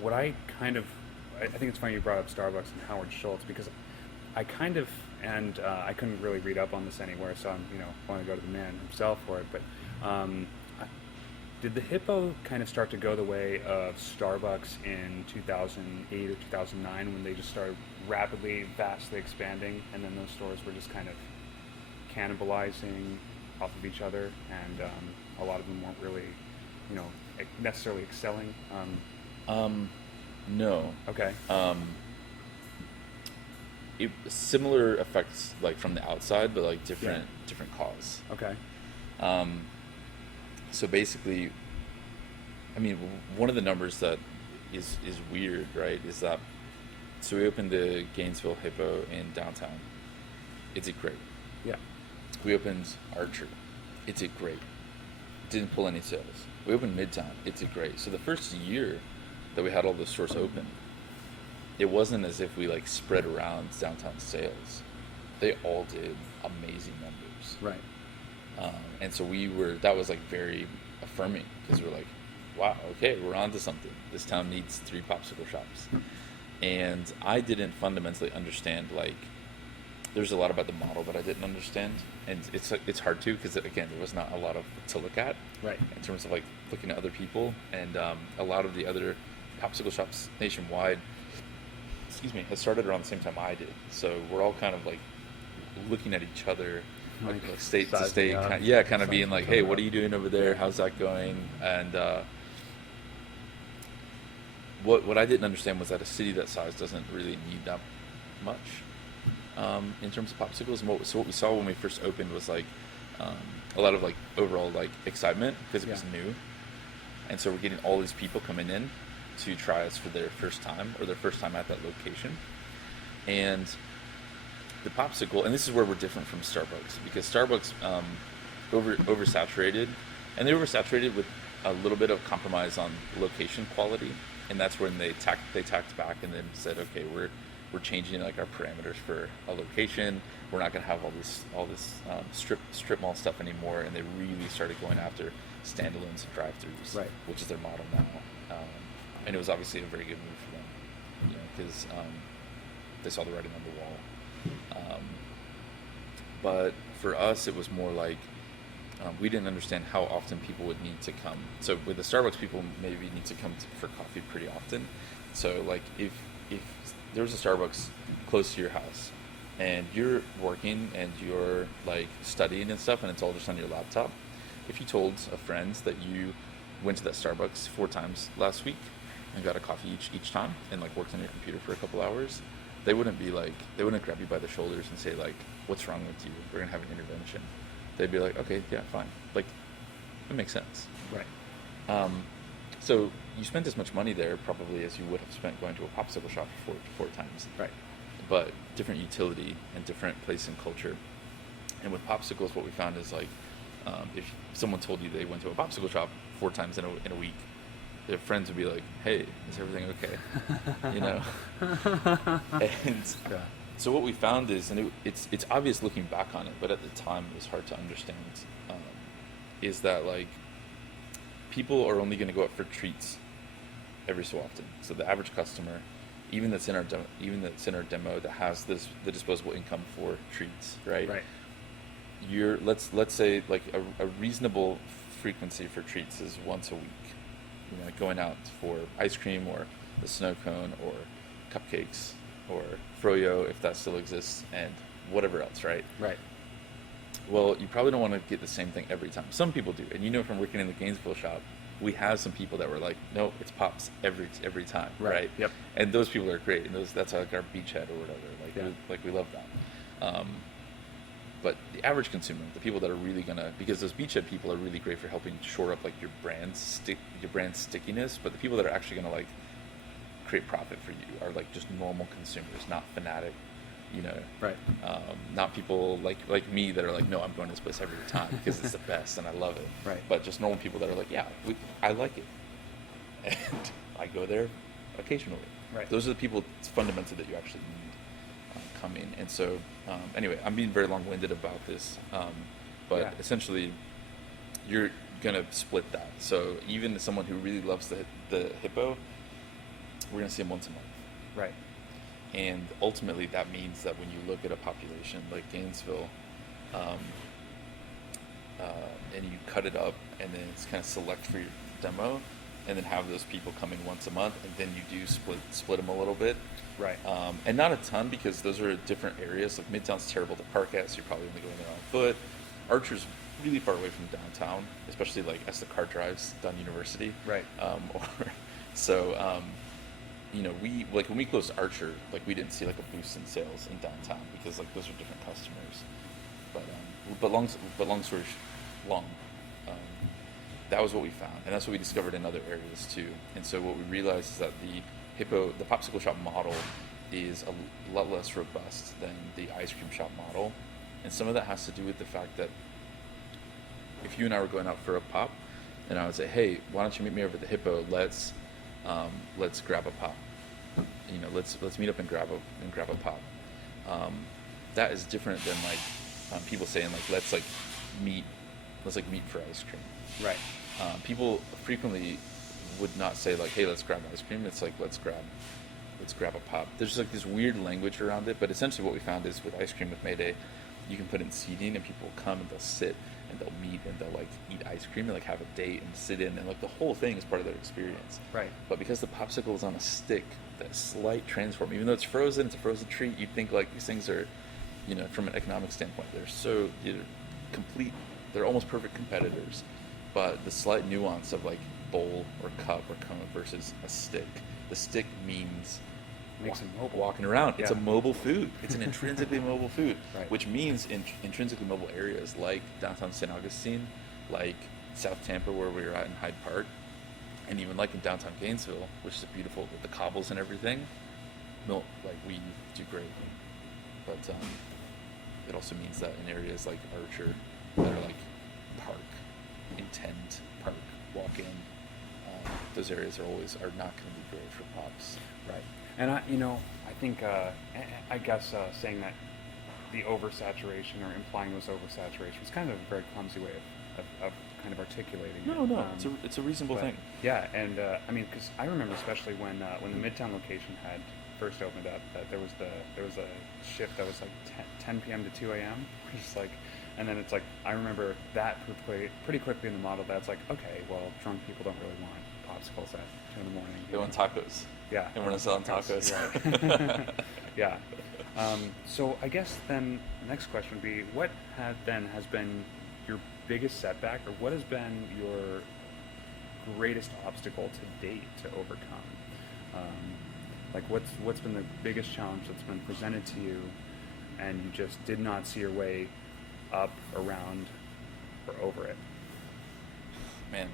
what I kind of, I think it's funny you brought up Starbucks and Howard Schultz because I kind of, and I couldn't really read up on this anywhere, so I'm, want to go to the man himself for it. But did the Hippo kind of start to go the way of Starbucks in 2008 or 2009 when they just started rapidly, vastly expanding, and then those stores were just kind of cannibalizing off of each other, and a lot of them weren't really, necessarily excelling? No. Okay. Similar effects like from the outside, but like different cause. Okay. So basically, I mean, one of the numbers that is weird, right? Is that so we opened the Gainesville Hippo in downtown. It did great. Yeah. We opened Archer. It did great. Didn't pull any sales. We opened Midtown. It did great. So the first year that we had all those stores open, it wasn't as if we like spread around downtown sales. They all did amazing numbers. Right. And so that was like very affirming because we're like, wow, okay, we're on to something. This town needs 3 popsicle shops. And I didn't fundamentally understand, like, there's a lot about the model that I didn't understand. And it's hard to, because again, there was not a lot of to look at. Right. In terms of like looking at other people. And a lot of the other popsicle shops nationwide, has started around the same time I did. So we're all kind of like looking at each other, like state to state, kind of being like, hey, what are you doing over there? How's that going? And what I didn't understand was that a city that size doesn't really need that much in terms of popsicles. And what we saw when we first opened was like a lot of like overall like excitement because it was new, and so we're getting all these people coming in to try us for their first time or their first time at that location. And the popsicle, and this is where we're different from Starbucks, because Starbucks oversaturated, and they oversaturated with a little bit of compromise on location quality, and that's when they tacked back and then said, okay, we're changing like our parameters for a location. We're not going to have all this strip mall stuff anymore, and they really started going after standalones and drive-throughs, right, which is their model now. And it was obviously a very good move for them, because they saw the writing on the wall. But for us, it was more like we didn't understand how often people would need to come. So with the Starbucks, people maybe need to come for coffee pretty often. So like if there was a Starbucks close to your house and you're working and you're like studying and stuff and it's all just on your laptop, if you told a friend that you went to that Starbucks 4 times last week and got a coffee each time and like worked on your computer for a couple hours, they wouldn't grab you by the shoulders and say like, what's wrong with you? We're gonna have an intervention. They'd be like, okay, yeah, fine. Like, it makes sense. Right. So you spent as much money there probably as you would have spent going to a popsicle shop four times. Right. But different utility and different place and culture. And with popsicles, what we found is like, if someone told you they went to a popsicle shop 4 times in a week, their friends would be like, hey, is everything okay? And so what we found is, and it's obvious looking back on it, but at the time it was hard to understand, is that like people are only going to go out for treats every so often. So the average customer, even that's in our demo that has the disposable income for treats, right? Right. Let's say like a reasonable frequency for treats is once a week. Going out for ice cream or the snow cone or cupcakes or froyo if that still exists and whatever else, right? Right. Well, you probably don't want to get the same thing every time. Some people do, and from working in the Gainesville shop, we have some people that were like, no, it's Pops every time, right? Yep. And those people are great, and that's like our beachhead or whatever. We love that. But the average consumer, the people that are really because those beachhead people are really great for helping shore up like your brand stickiness. But the people that are actually gonna like create profit for you are like just normal consumers, not fanatic Right. Not people like me that are like, no, I'm going to this place every time because it's the best and I love it. Right. But just normal people that are like, yeah, I like it, and I go there occasionally. Right. Those are the people fundamentally that you actually need coming. And so, anyway, I'm being very long-winded about this, but Yeah. essentially, you're gonna split that. So even someone who really loves the hippo, we're gonna see them once a month. Right. And ultimately, that means that when you look at a population like Gainesville, and you cut it up, and then it's kind of select for your demo, and then have those people come in once a month, and then you do split them a little bit. Right. And not a ton, because those are different areas. Like Midtown's terrible to park at, so you're probably only going there on foot. Archer's really far away from downtown, especially like as the car drives down University. Right. We like when we closed Archer, like we didn't see like a boost in sales in downtown because like those are different customers. But long story long, that was what we found, and that's what we discovered in other areas too. And so what we realized is that the popsicle shop model is a lot less robust than the ice cream shop model, and some of that has to do with the fact that if you and I were going out for a pop, and I would say, hey, why don't you meet me over at the Hippo? Let's grab a pop. Let's meet up and grab a pop. That is different than like people saying like let's meet for ice cream. Right. People frequently would not say like, hey, let's grab ice cream. It's like let's grab a pop. There's like this weird language around it, but essentially what we found is with ice cream with Mayday, you can put in seating and people will come and they'll sit and they'll meet and they'll like eat ice cream and like have a date and sit in, and like the whole thing is part of their experience. Right. But because the popsicle is on a stick, that slight transform, even though it's frozen, it's a frozen treat, you'd think like these things are, from an economic standpoint, they're so complete, they're almost perfect competitors. But the slight nuance of like bowl or cup or cone versus a stick, the stick means Makes it mobile. Walking around. Yeah. It's a mobile food. It's an intrinsically mobile food, right. Which means in intrinsically mobile areas like downtown St. Augustine, like South Tampa where we were at in Hyde Park, and even like in downtown Gainesville, which is beautiful with the cobbles and everything, we do great. But it also means that in areas like Archer that are like park, intent, park, walk in, those areas are not going to be great for pops. Right. And I think saying that the oversaturation or implying it was oversaturation is kind of a very clumsy way of kind of articulating it. No, it's a reasonable thing. Yeah, and because I remember especially when the Midtown location had first opened up, that there was a shift that was like 10 p.m. to 2 a.m. Just like, and then it's like I remember that pretty quickly in the model. That's like, okay, well, drunk people don't really want popsicles at 2 in the morning. They want tacos. Yeah. They want to sell tacos. Right. Yeah. So I guess then the next question would be, what has been your biggest setback, or what has been your greatest obstacle to date to overcome? What's been the biggest challenge that's been presented to you, and you just did not see your way up, around, or over it? Man,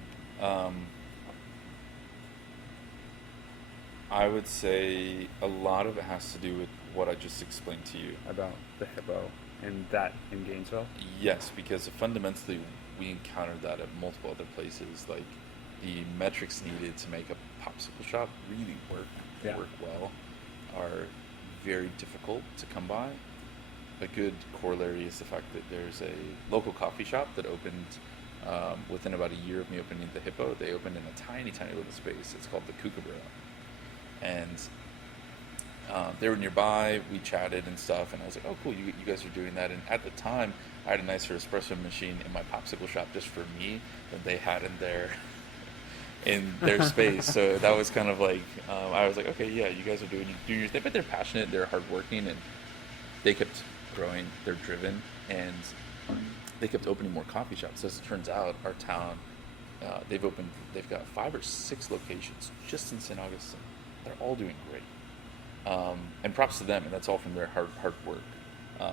I would say a lot of it has to do with what I just explained to you About the Hippo and that in Gainesville? Yes, because fundamentally we encountered that at multiple other places. Like the metrics needed to make a popsicle shop really work well are very difficult to come by. A good corollary is the fact that there's a local coffee shop that opened within about a year of me opening the Hippo. They opened in a tiny little space. It's called the Kookaburra. And they were nearby. We chatted and stuff, and I was like, "Oh, cool! You guys are doing that." And at the time, I had a nicer espresso machine in my popsicle shop just for me than they had in their space. So that was kind of like I was like, "Okay, yeah, you guys are doing your thing," but they're passionate, they're hardworking, and they kept growing. They're driven, and they kept opening more coffee shops. As it turns out, our town they've got 5 or 6 locations just in St. Augustine. They're all doing great. And props to them, and that's all from their hard work.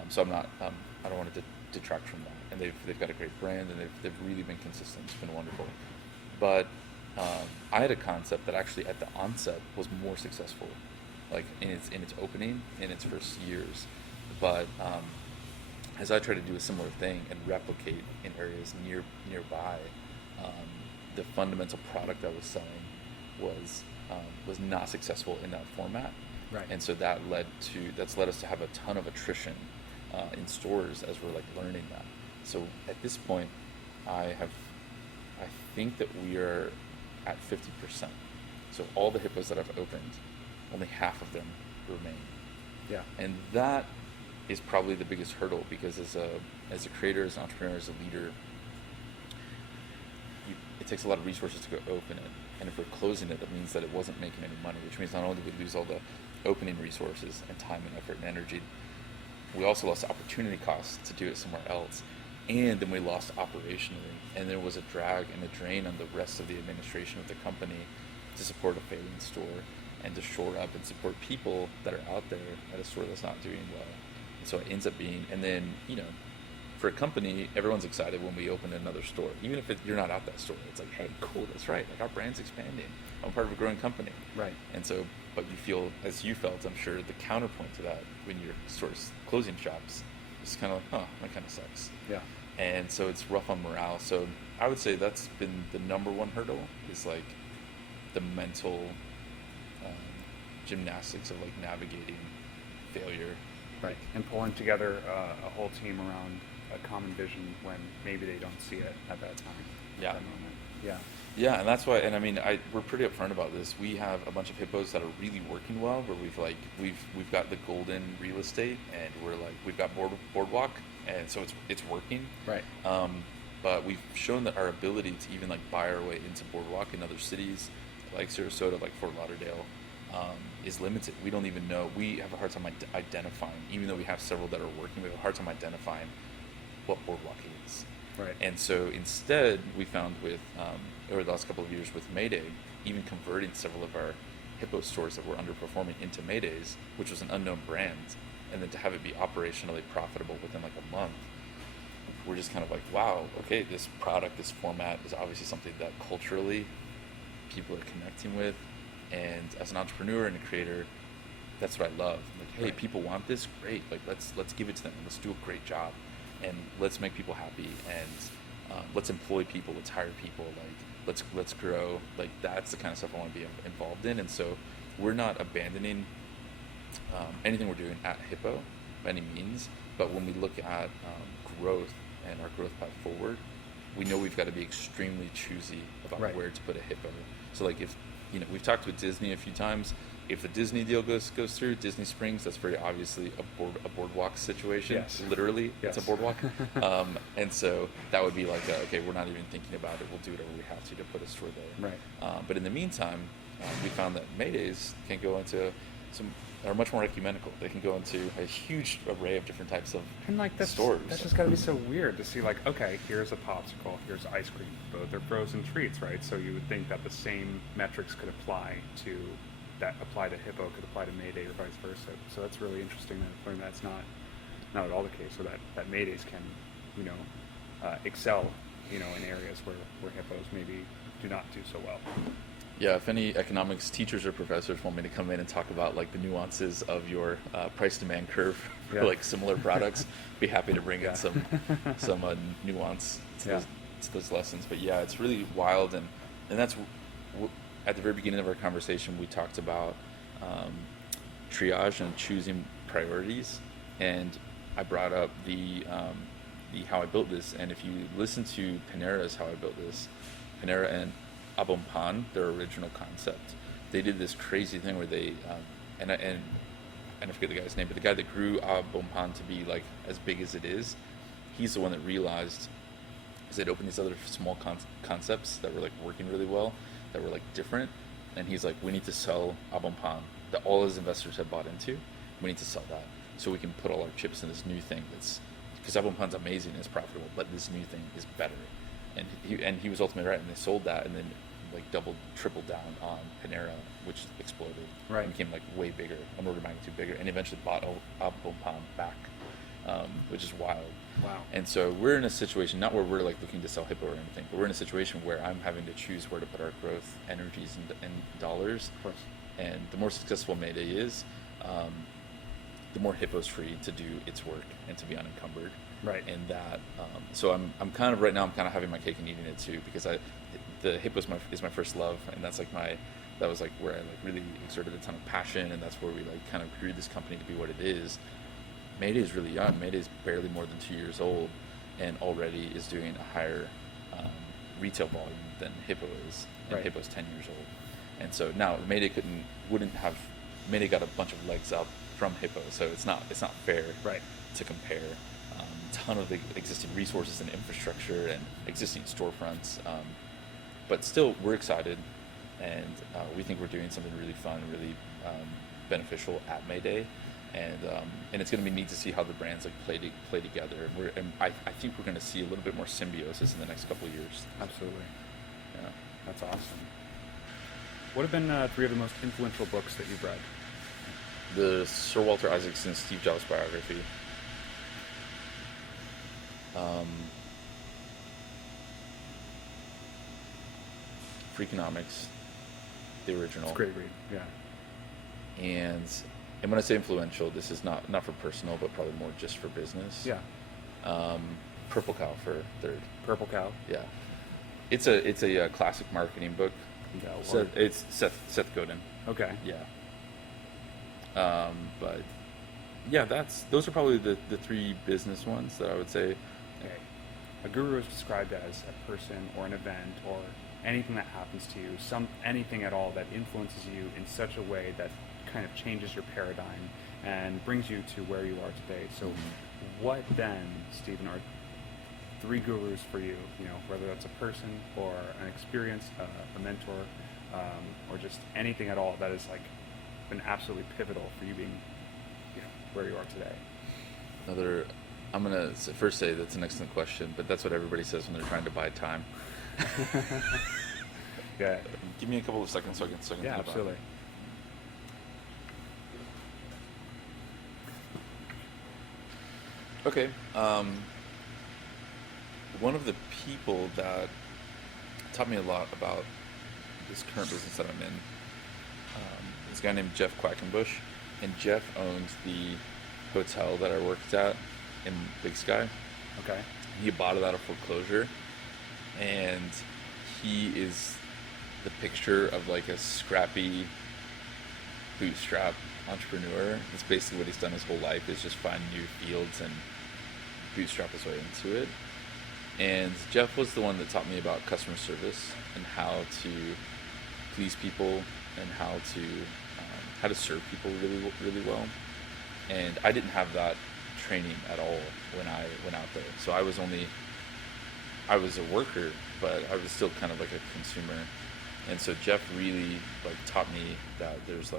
So I'm not, I don't want to detract from that. And they've got a great brand, and they've really been consistent. It's been wonderful. But I had a concept that actually at the onset was more successful, like in its opening, in its first years. But as I try to do a similar thing and replicate in areas nearby, um, the fundamental product I was selling was not successful in that format, Right. and so that's led us to have a ton of attrition in stores as we're like learning that. So at this point, I think that we are at 50%. So all the hippos that I've opened, only half of them remain, Yeah. and that is probably the biggest hurdle, because as a creator, as an entrepreneur, as a leader, it takes a lot of resources to go open it. And if we're closing it, that means that it wasn't making any money, which means not only did we lose all the opening resources and time and effort and energy, we also lost opportunity costs to do it somewhere else. And then we lost operationally. And there was a drag and a drain on the rest of the administration of the company to support a failing store and to shore up and support people that are out there at a store that's not doing well. And so it ends up being, and then, for a company, everyone's excited when we open another store. Even if you're not at that store, it's like, hey, cool, that's right. Like, our brand's expanding. I'm part of a growing company. Right. And so, but you feel, as you felt, I'm sure, the counterpoint to that when you're sort of closing shops, it's kind of like, that kind of sucks. Yeah. And so it's rough on morale. So I would say that's been the number one hurdle, is like the mental gymnastics of like navigating failure. Right. And pulling together a whole team around a common vision when maybe they don't see it at that time. Yeah. At that moment. Yeah. Yeah, and that's why. And I mean, we're pretty upfront about this. We have a bunch of hippos that are really working well, where we've got the golden real estate, and we've got boardwalk, and so it's working. Right. But we've shown that our ability to even like buy our way into boardwalk in other cities, like Sarasota, like Fort Lauderdale, is limited. We don't even know. We have a hard time identifying, even though we have several that are working. We have a hard time identifying what boardwalk is. Right. And so instead, we found with over the last couple of years with Mayday, even converting several of our hippo stores that were underperforming into Maydays, which was an unknown brand, and then to have it be operationally profitable within like a month, we're just kind of like, wow, okay, this product, this format is obviously something that culturally people are connecting with, and as an entrepreneur and a creator, that's what I love. Like, hey, Right. people want this, great. Like, let's give it to them. Let's do a great job, and let's make people happy, and let's employ people, let's hire people, like let's grow. Like, that's the kind of stuff I want to be involved in. And so we're not abandoning anything we're doing at Hippo by any means, but when we look at growth and our growth path forward, we know we've got to be extremely choosy about Right. where to put a Hippo. So like, if we've talked with Disney a few times. If the Disney deal goes through, Disney Springs, that's very obviously a boardwalk situation. Yes. Literally, Yes. it's a boardwalk. And so that would be like, okay, we're not even thinking about it. We'll do whatever we have to put a store there. Right. But in the meantime, we found that Maydays can go into are much more ecumenical. They can go into a huge array of different types of And like stores. that's just gotta be so weird to see, like, okay, here's a popsicle, here's ice cream, both are frozen treats, right? So you would think that the same metrics could apply to Hippo, could apply to Mayday, or vice versa. So that's really interesting that learn that's not at all the case. So that Maydays can, excel, in areas where Hippos maybe do not do so well. Yeah, if any economics teachers or professors want me to come in and talk about like the nuances of your price demand curve for Yeah. like similar products, be happy to bring Yeah. in some nuance to, Yeah. those lessons. But yeah, it's really wild, and that's at the very beginning of our conversation we talked about triage and choosing priorities, and I brought up the how I built this. And if you listen to Panera's how I built this, Panera and Abompan, their original concept, they did this crazy thing where they and I forget the guy's name, but the guy that grew Abompan to be like as big as it is, he's the one that realized, because they'd opened these other small concepts that were like working really well, that were like different, and he's like, we need to sell Abompan that all his investors have bought into. We need to sell that so we can put all our chips in this new thing that's, because Abompan's amazing and it's profitable, but this new thing is better. And he was ultimately right, and they sold that, and then like tripled down on Panera, which exploded. Right. And became like way bigger, an order of magnitude bigger, and eventually bought Abompan back, which is wild. Wow. And so we're in a situation, not where we're like looking to sell Hippo or anything, but we're in a situation where I'm having to choose where to put our growth energies and dollars. Of course. And the more successful Mayday is, the more Hippo's free to do its work and to be unencumbered. Right. And that, so I'm kind of right now, I'm kind of having my cake and eating it too, because the Hippo is my first love, and that's like that was like where I like really exerted a ton of passion, and that's where we like kind of grew this company to be what it is. Mayday is really young. Mayday is barely more than 2 years old, and already is doing a higher retail volume than Hippo is, and Right. Hippo's 10 years old. And so now Mayday Mayday got a bunch of legs up from Hippo, so it's not fair Right. to compare. Ton of the existing resources and infrastructure and existing storefronts, but still we're excited, and we think we're doing something really fun, really beneficial at Mayday, and it's going to be neat to see how the brands like play together, and I think we're going to see a little bit more symbiosis in the next couple of years. Absolutely. Yeah. That's awesome. What have been 3 of the most influential books that you've read? The Sir Walter Isaacson Steve Jobs biography. Freakonomics, the original. It's a great read. Yeah. And when I say influential, this is not for personal, but probably more just for business. Yeah. Purple Cow for third. Purple Cow. Yeah, it's a classic marketing book. Yeah. It's Seth Godin. Okay. Yeah. But yeah, those are probably the 3 business ones that I would say. Okay. A guru is described as a person or an event or anything that happens to you, anything at all that influences you in such a way that kind of changes your paradigm and brings you to where you are today. So what then, Stephen, are 3 gurus for you, whether that's a person or an experience, a mentor, or just anything at all that has like been absolutely pivotal for you being where you are today? I'm going to first say that's an excellent question, but that's what everybody says when they're trying to buy time. Yeah. Give me a couple of seconds so I can Yeah, think about absolutely. it. Okay. One of the people that taught me a lot about this current business that I'm in is a guy named Jeff Quackenbush, and Jeff owns the hotel that I worked at in Big Sky. Okay. He bought it out of foreclosure, and he is the picture of like a scrappy bootstrap entrepreneur. That's basically what he's done his whole life, is just find new fields and bootstrap his way into it. And Jeff was the one that taught me about customer service and how to please people and how to serve people really, really well. And I didn't have that training at all when I went out there. So I was a worker, but I was still kind of like a consumer. And so Jeff really like taught me that there's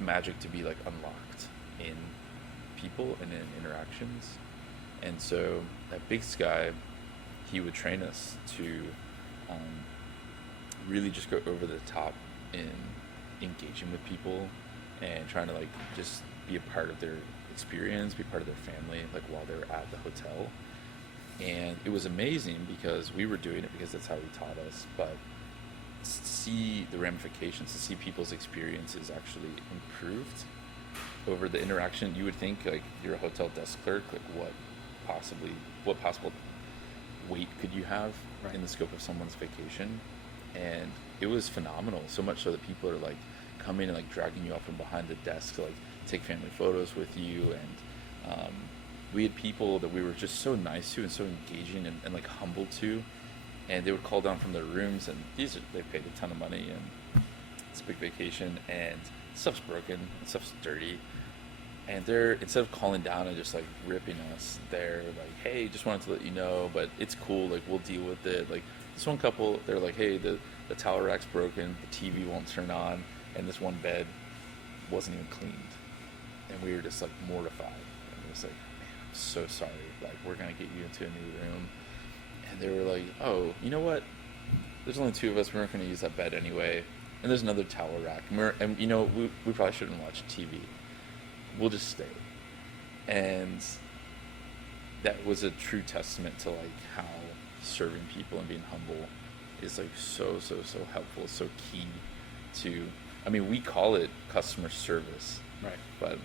magic to be like unlocked in people and in interactions. And so at Big Sky, he would train us to really just go over the top in engaging with people and trying to like just be a part of their experience, be part of their family, like while they were at the hotel. And it was amazing because we were doing it because that's how he taught us, but to see the ramifications, to see people's experiences actually improved over the interaction. You would think like you're a hotel desk clerk, like what possible weight could you have Right. in the scope of someone's vacation? And it was phenomenal, so much so that people are like coming and like dragging you up from behind the desk to like take family photos with you. And we had people that we were just so nice to and so engaging and like humble to, and they would call down from their rooms, and they paid a ton of money, and it's a big vacation, and stuff's broken and stuff's dirty, and they're, instead of calling down and just like ripping us, they're like, hey, just wanted to let you know, but it's cool, like we'll deal with it. Like this one couple, they're like, hey, the towel rack's broken, the TV won't turn on, and this one bed wasn't even cleaned, and we were just like mortified, and it was like, man, I'm so sorry, like we're gonna get you into a new room. And they were like, oh, you know what, there's only 2 of us, we weren't going to use that bed anyway, and there's another towel rack, and you know, we probably shouldn't watch TV, we'll just stay. And that was a true testament to like how serving people and being humble is like so helpful, so key to, I mean, we call it customer service, Right. But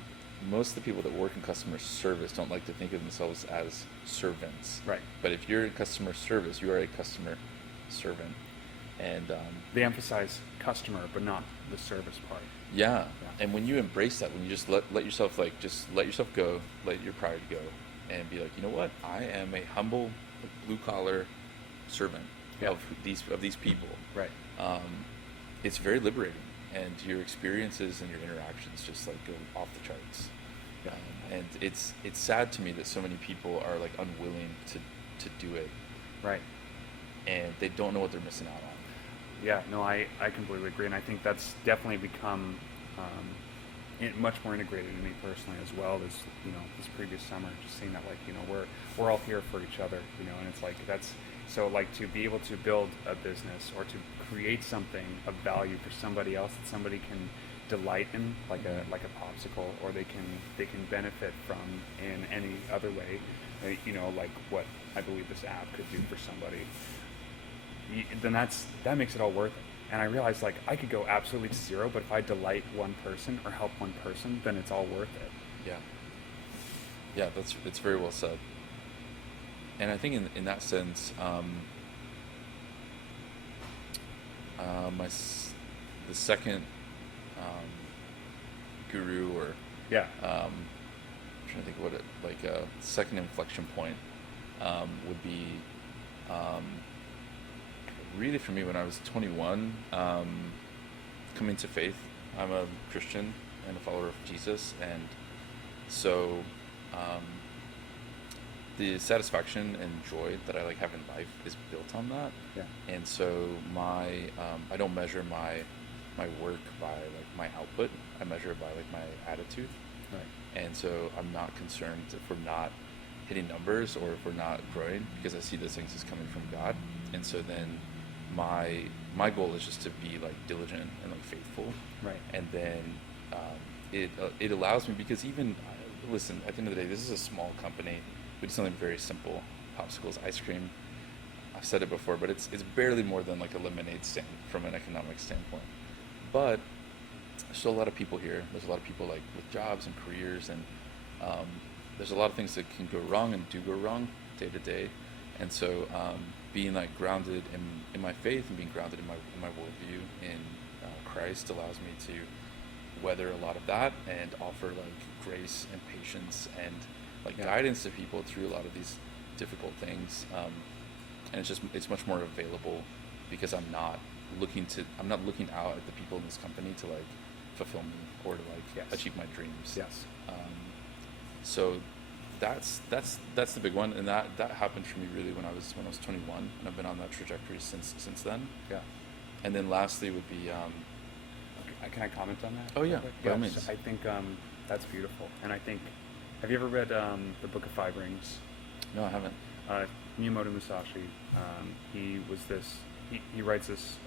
most of the people that work in customer service don't like to think of themselves as servants. Right. But if you're in customer service, you are a customer servant. And They emphasize customer, but not the service part. yeah. And when you embrace that, when you just let yourself just let yourself go, let your pride go, and be like, you know what, I am a humble blue collar servant Yeah. of these people. Right. It's very liberating, and your experiences and your interactions just like go off the charts. Yeah. And it's sad to me that so many people are like unwilling to do it, Right. and they don't know what they're missing out on. Yeah, no, I completely agree, and I think that's definitely become much more integrated in me personally as well. As this previous summer, just seeing that we're all here for each other, and it's like that's so like to be able to build a business or to create something of value for somebody else that somebody can delight in, like a popsicle, or they can benefit from in any other way, like what I believe this app could do for somebody. Then that makes it all worth it. And I realized I could go absolutely to zero, but if I delight one person or help one person, then it's all worth it. Yeah, it's very well said. And I think in that sense, the second guru, or Yeah. I'm trying to think of what it second inflection point would be. Really for me when I was 21, coming to faith. I'm a Christian and a follower of Jesus, and so the satisfaction and joy that I have in life is built on that. Yeah. And so I don't measure my work by my output. I measure it by my attitude. Right. And so I'm not concerned if we're not hitting numbers or if we're not growing, because I see those things as coming from God. And so then my goal is just to be diligent and faithful. Right. And then it allows me, because even listen, at the end of the day, this is a small company. We do something very simple: popsicles, ice cream. I've said it before, but it's barely more than a lemonade stand from an economic standpoint. But there's still a lot of people here. There's a lot of people with jobs and careers, and there's a lot of things that can go wrong and do go wrong day to day. And so being grounded in my faith and being grounded in my worldview in Christ allows me to weather a lot of that and offer grace and patience and guidance to people through a lot of these difficult things. And it's much more available because I'm not looking out at the people in this company to fulfill me or to Yes. achieve my dreams. Yes. So that's the big one, and that happened for me really when I was 21, and I've been on that trajectory since then. Yeah. And then lastly would be Can I comment on that? Oh, yeah, by all Yes, means. I think that's beautiful, and I think, have you ever read the Book of Five Rings? no, I haven't. Miyamoto Musashi, he was this. He writes this.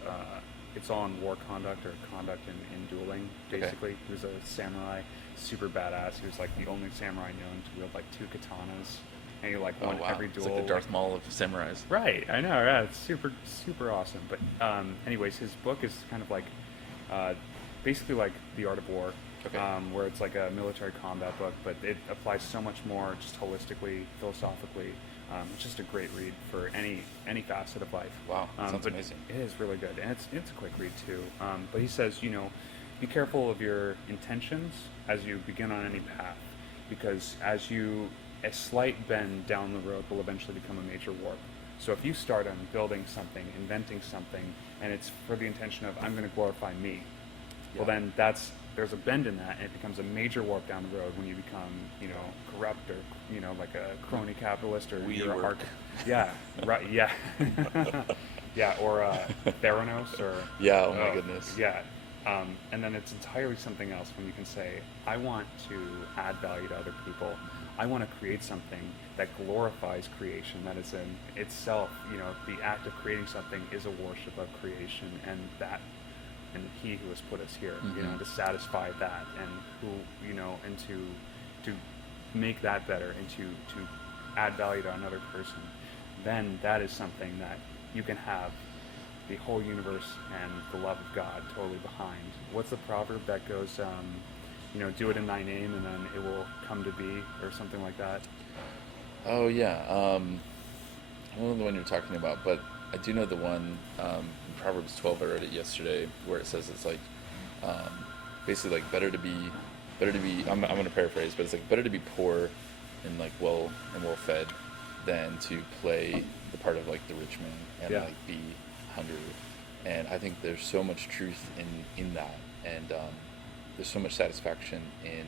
It's all on war conduct or conduct in dueling. Basically, He was a samurai, super badass. He was the only samurai known to wield 2 katanas, and he won every duel. It's like the Darth Maul of samurais. Right, I know. Yeah, it's super super awesome. But anyways, his book is kind of basically The Art of War. Okay. Where it's a military combat book, but it applies so much more just holistically, philosophically. It's just a great read for any facet of life. Wow, sounds but amazing. It is really good, and it's a quick read too. But he says, be careful of your intentions as you begin on any path, because a slight bend down the road will eventually become a major warp. So if you start on building something, inventing something, and it's for the intention of I'm going to glorify me, well then there's a bend in that, and it becomes a major warp down the road when you become, corrupt or, a crony capitalist, or We you're work. Yeah, right, yeah. Yeah, or Theranos, or... Yeah, oh my goodness. Yeah, and then it's entirely something else when you can say, I want to add value to other people. I want to create something that glorifies creation, that is in itself, the act of creating something is a worship of creation, and he who has put us here, to satisfy that, and and to make that better, and to add value to another person, then that is something that you can have the whole universe and the love of God totally behind. What's the proverb that goes, do it in thy name and then it will come to be or something like that? Oh yeah. I don't know the one you're talking about, but I do know the one in Proverbs 12. I read it yesterday, where it says it's like basically like better to be. I'm going to paraphrase, but it's like better to be poor and like well fed than to play the part of like the rich man and Yeah. like be hungry. And I think there's so much truth in that, and there's so much satisfaction in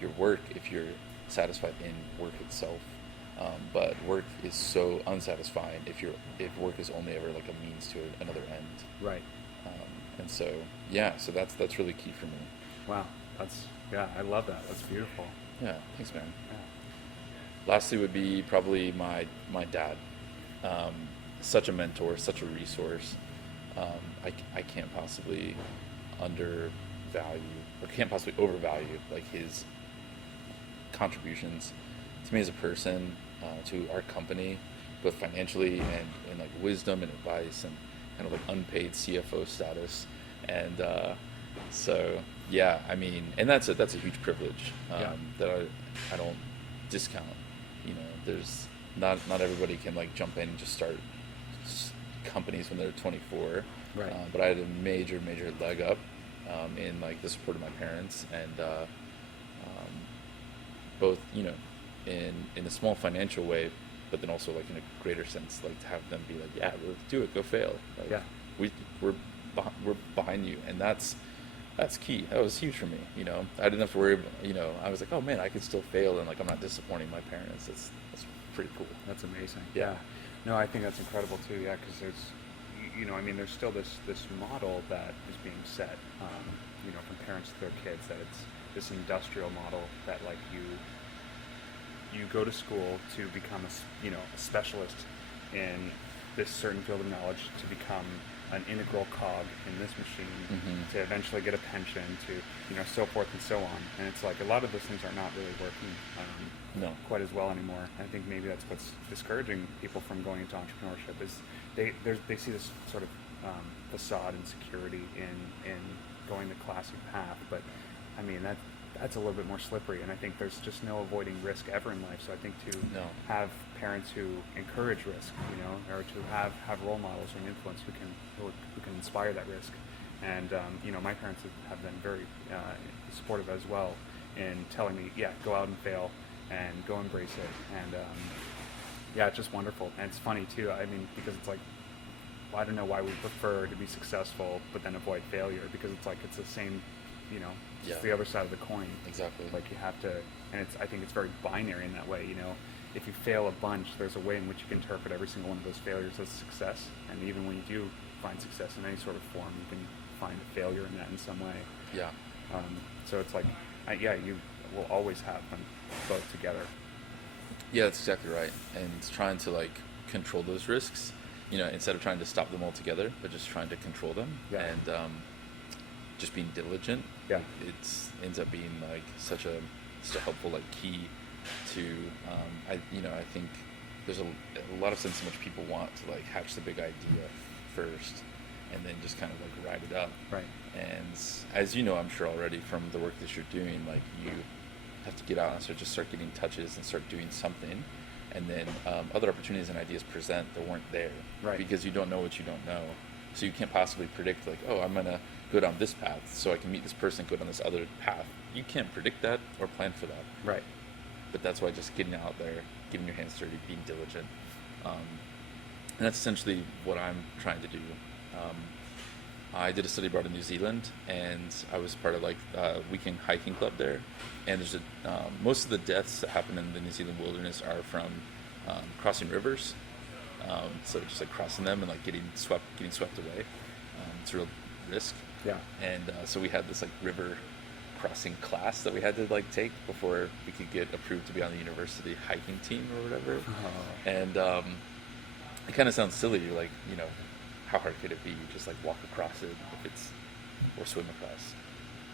your work if you're satisfied in work itself. But work is so unsatisfying if work is only ever like a means to another end. Right. And so yeah, so that's really key for me. Wow. Yeah, I love that. That's beautiful. Yeah, thanks, man. Yeah. Lastly, would be probably my dad. Such a mentor, such a resource. I can't possibly undervalue or can't possibly overvalue like his contributions to me as a person, to our company, both financially and like wisdom and advice and kind of like unpaid CFO status. And so yeah, I mean, and that's a huge privilege Yeah. that I don't discount. There's not everybody can like jump in and just start companies when they're 24. Right. But I had a major leg up in like the support of my parents, and both in a small financial way, but then also like in a greater sense, like to have them be like, yeah, let's do it, go fail. Like, Yeah. we're behind you, and that's key. That was huge for me. I didn't have to worry. I was like, oh man, I can still fail, and like I'm not disappointing my parents. That's pretty cool. That's amazing. Yeah. No, I think that's incredible too. Yeah, because there's still this model that is being set, from parents to their kids, that it's this industrial model that like you go to school to become a specialist in this certain field of knowledge, to become an integral cog in this machine, Mm-hmm. to eventually get a pension, to so forth and so on. And it's like a lot of those things are not really working No. quite as well anymore. I think maybe that's what's discouraging people from going into entrepreneurship, is they see this sort of facade and security in going the classic path. But I mean that's a little bit more slippery, and I think there's just no avoiding risk ever in life. So I think to No. have parents who encourage risk, or to have role models or an influence who can inspire that risk. And my parents have been very supportive as well in telling me, yeah, go out and fail and go embrace it. And yeah, it's just wonderful. And it's funny too. I mean, because it's like, well, I don't know why we prefer to be successful but then avoid failure, because it's like it's the same, Yeah. it's the other side of the coin. Exactly. Like you have to, and I think it's very binary in that way. If you fail a bunch, there's a way in which you can interpret every single one of those failures as success. And even when you do find success in any sort of form, you can find a failure in that in some way. Yeah. So it's like, you will always have them both together. Yeah, that's exactly right. And it's trying to like control those risks, instead of trying to stop them altogether, but just trying to control them. Yeah. And just being diligent. Yeah. It ends up being like such a helpful like key to I think there's a lot of sense in which people want to like hatch the big idea first, and then just kind of like ride it up. Right. And as I'm sure already from the work that you're doing, like you have to get out and start getting touches and start doing something, and then other opportunities and ideas present that weren't there. Right. Because you don't know what you don't know, so you can't possibly predict like, oh, I'm gonna go down this path so I can meet this person, go down this other path. You can't predict that or plan for that. Right. But that's why just getting out there, getting your hands dirty, being diligent, and that's essentially what I'm trying to do. I did a study abroad in New Zealand, and I was part of like a weekend hiking club there. And there's most of the deaths that happen in the New Zealand wilderness are from crossing rivers. So just like crossing them and like getting swept away. It's a real risk. Yeah. And so we had this like river crossing class that we had to like take before we could get approved to be on the university hiking team or whatever. Oh. And it kind of sounds silly. You're like, how hard could it be? You just like walk across it or swim across.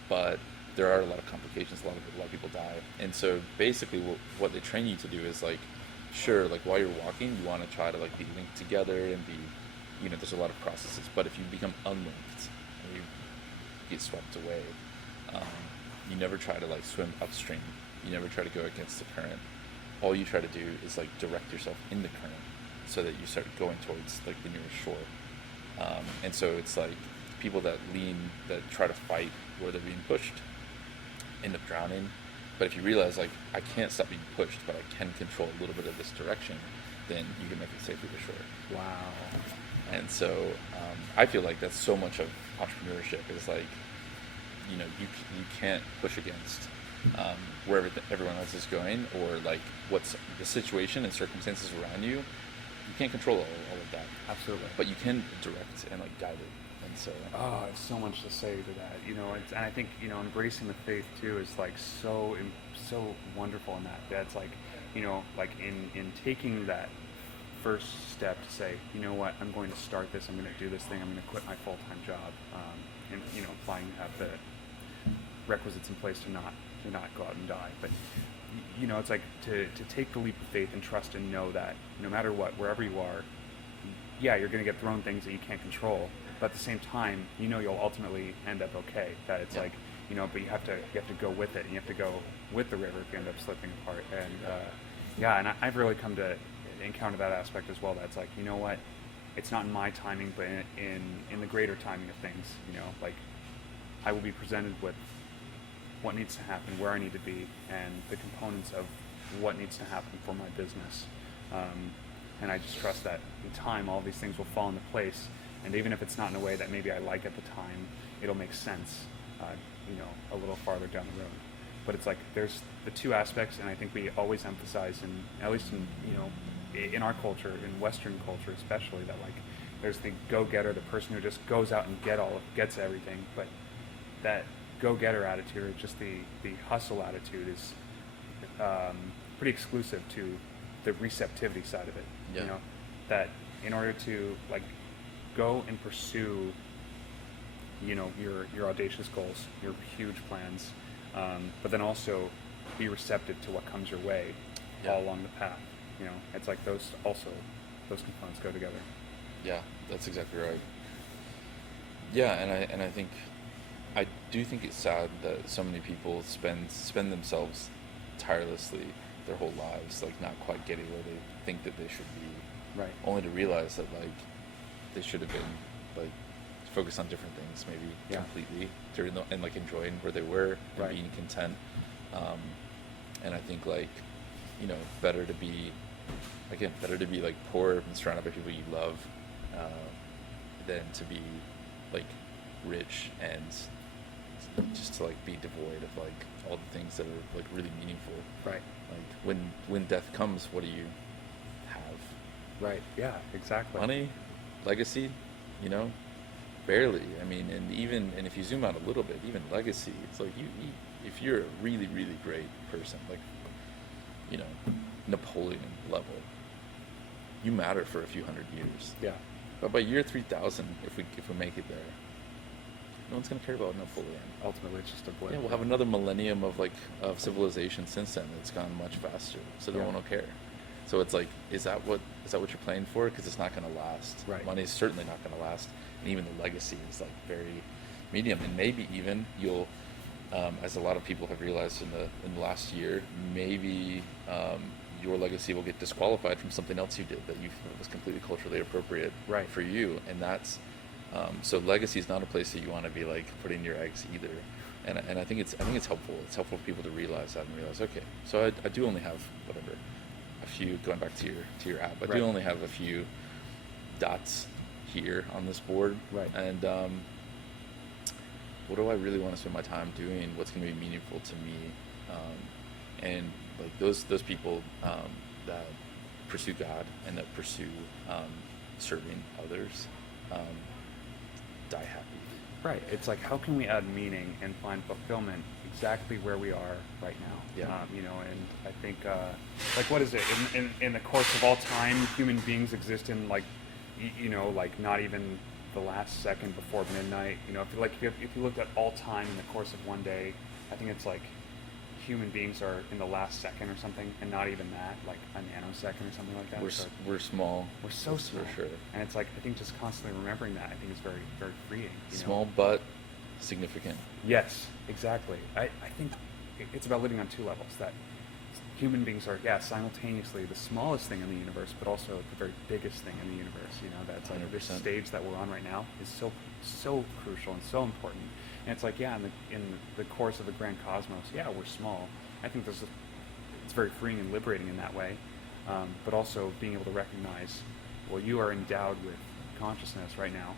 But there are a lot of complications. A lot of people die. And so basically what they train you to do is like, sure, like while you're walking, you want to try to like be linked together and be, there's a lot of processes. But if you become unlinked and you get swept away, you never try to like swim upstream. You never try to go against the current. All you try to do is like direct yourself in the current so that you start going towards like the nearest shore. And so it's like people that try to fight where they're being pushed end up drowning. But if you realize like I can't stop being pushed, but I can control a little bit of this direction, then you can make it safely to shore. Wow. And so I feel like that's so much of entrepreneurship is like, you can't push against where everyone else is going, or like what's the situation and circumstances around you. You can't control all of that. Absolutely. But you can direct and like guide it. And so I have so much to say to that. And I think embracing the faith too is like so wonderful in that. That's like like in taking that first step to say, you know what, I'm going to start this. I'm going to do this thing. I'm going to quit my full-time job, and applying to have the requisites in place to not go out and die. But it's like to take the leap of faith and trust and know that no matter what, wherever you are, yeah, you're going to get thrown things that you can't control, but at the same time, you'll ultimately end up okay. That it's like, but you have to go with it, and you have to go with the river if you end up slipping apart. And and I've really come to encounter that aspect as well. That's like, you know what, it's not in my timing, but in the greater timing of things. Like I will be presented with what needs to happen, where I need to be, and the components of what needs to happen for my business. And I just trust that in time, all these things will fall into place. And even if it's not in a way that maybe I like at the time, it'll make sense, a little farther down the road. But it's like there's the two aspects, and I think we always emphasize, at least in our culture, in Western culture especially, that like there's the go-getter, the person who just goes out and gets everything. But that go-getter attitude, or just the hustle attitude, is pretty exclusive to the receptivity side of it. Yeah. That in order to like go and pursue your audacious goals, your huge plans, but then also be receptive to what comes your way all along the path. It's like those components go together. Yeah, that's exactly right. Yeah, and I think I do think it's sad that so many people spend themselves tirelessly their whole lives like not quite getting where they think that they should be, right? Only to realize that like they should have been like focused on different things, maybe completely and like enjoying where they were and being content. And I think like better to be like poor and surrounded by people you love than to be like rich and just to like be devoid of like all the things that are like really meaningful. Right. Like when death comes, what do you have? Right. Yeah, exactly. Money, legacy, barely. I mean, and if you zoom out a little bit, even legacy, it's like you if you're a really, really great person, like Napoleon level, you matter for a few hundred years. Yeah. But by year 3000, if we make it there, no one's gonna care about Napoleon. Ultimately, it's just a blip. Yeah, we'll have another millennium of civilization since then. It's gone much faster, so no one will care. So it's like, is that what you're playing for? Because it's not gonna last. Right. Money's certainly not gonna last, and even the legacy is like very medium. And maybe even you'll, as a lot of people have realized in the last year, maybe your legacy will get disqualified from something else you did that you was completely culturally appropriate for you, and that's. So legacy is not a place that you want to be like putting your eggs either, and I think it's helpful. It's helpful for people to realize that and realize, okay, so I do only have a few, going back to your app, I do only have a few dots here on this board, and what do I really want to spend my time doing? What's going to be meaningful to me? And like those people that pursue God and that pursue serving others. Die happy. Right. It's like, how can we add meaning and find fulfillment exactly where we are right now? Yeah. And I think, like, what is it? In the course of all time, human beings exist in like, like not even the last second before midnight. If you looked at all time in the course of one day, I think it's like human beings are in the last second or something, and not even that, like a nanosecond or something like that. We're small. We're so small. For sure. And it's like, I think just constantly remembering that, I think is very, very freeing. Small but significant. Yes, exactly. I think it's about living on two levels. That human beings are, simultaneously the smallest thing in the universe, but also the very biggest thing in the universe. You know, that's like this 100%. stage that we're on right now is so crucial and so important. And it's like, in the course of the grand cosmos, we're small. I think it's very freeing and liberating in that way. But also being able to recognize, well, you are endowed with consciousness right now,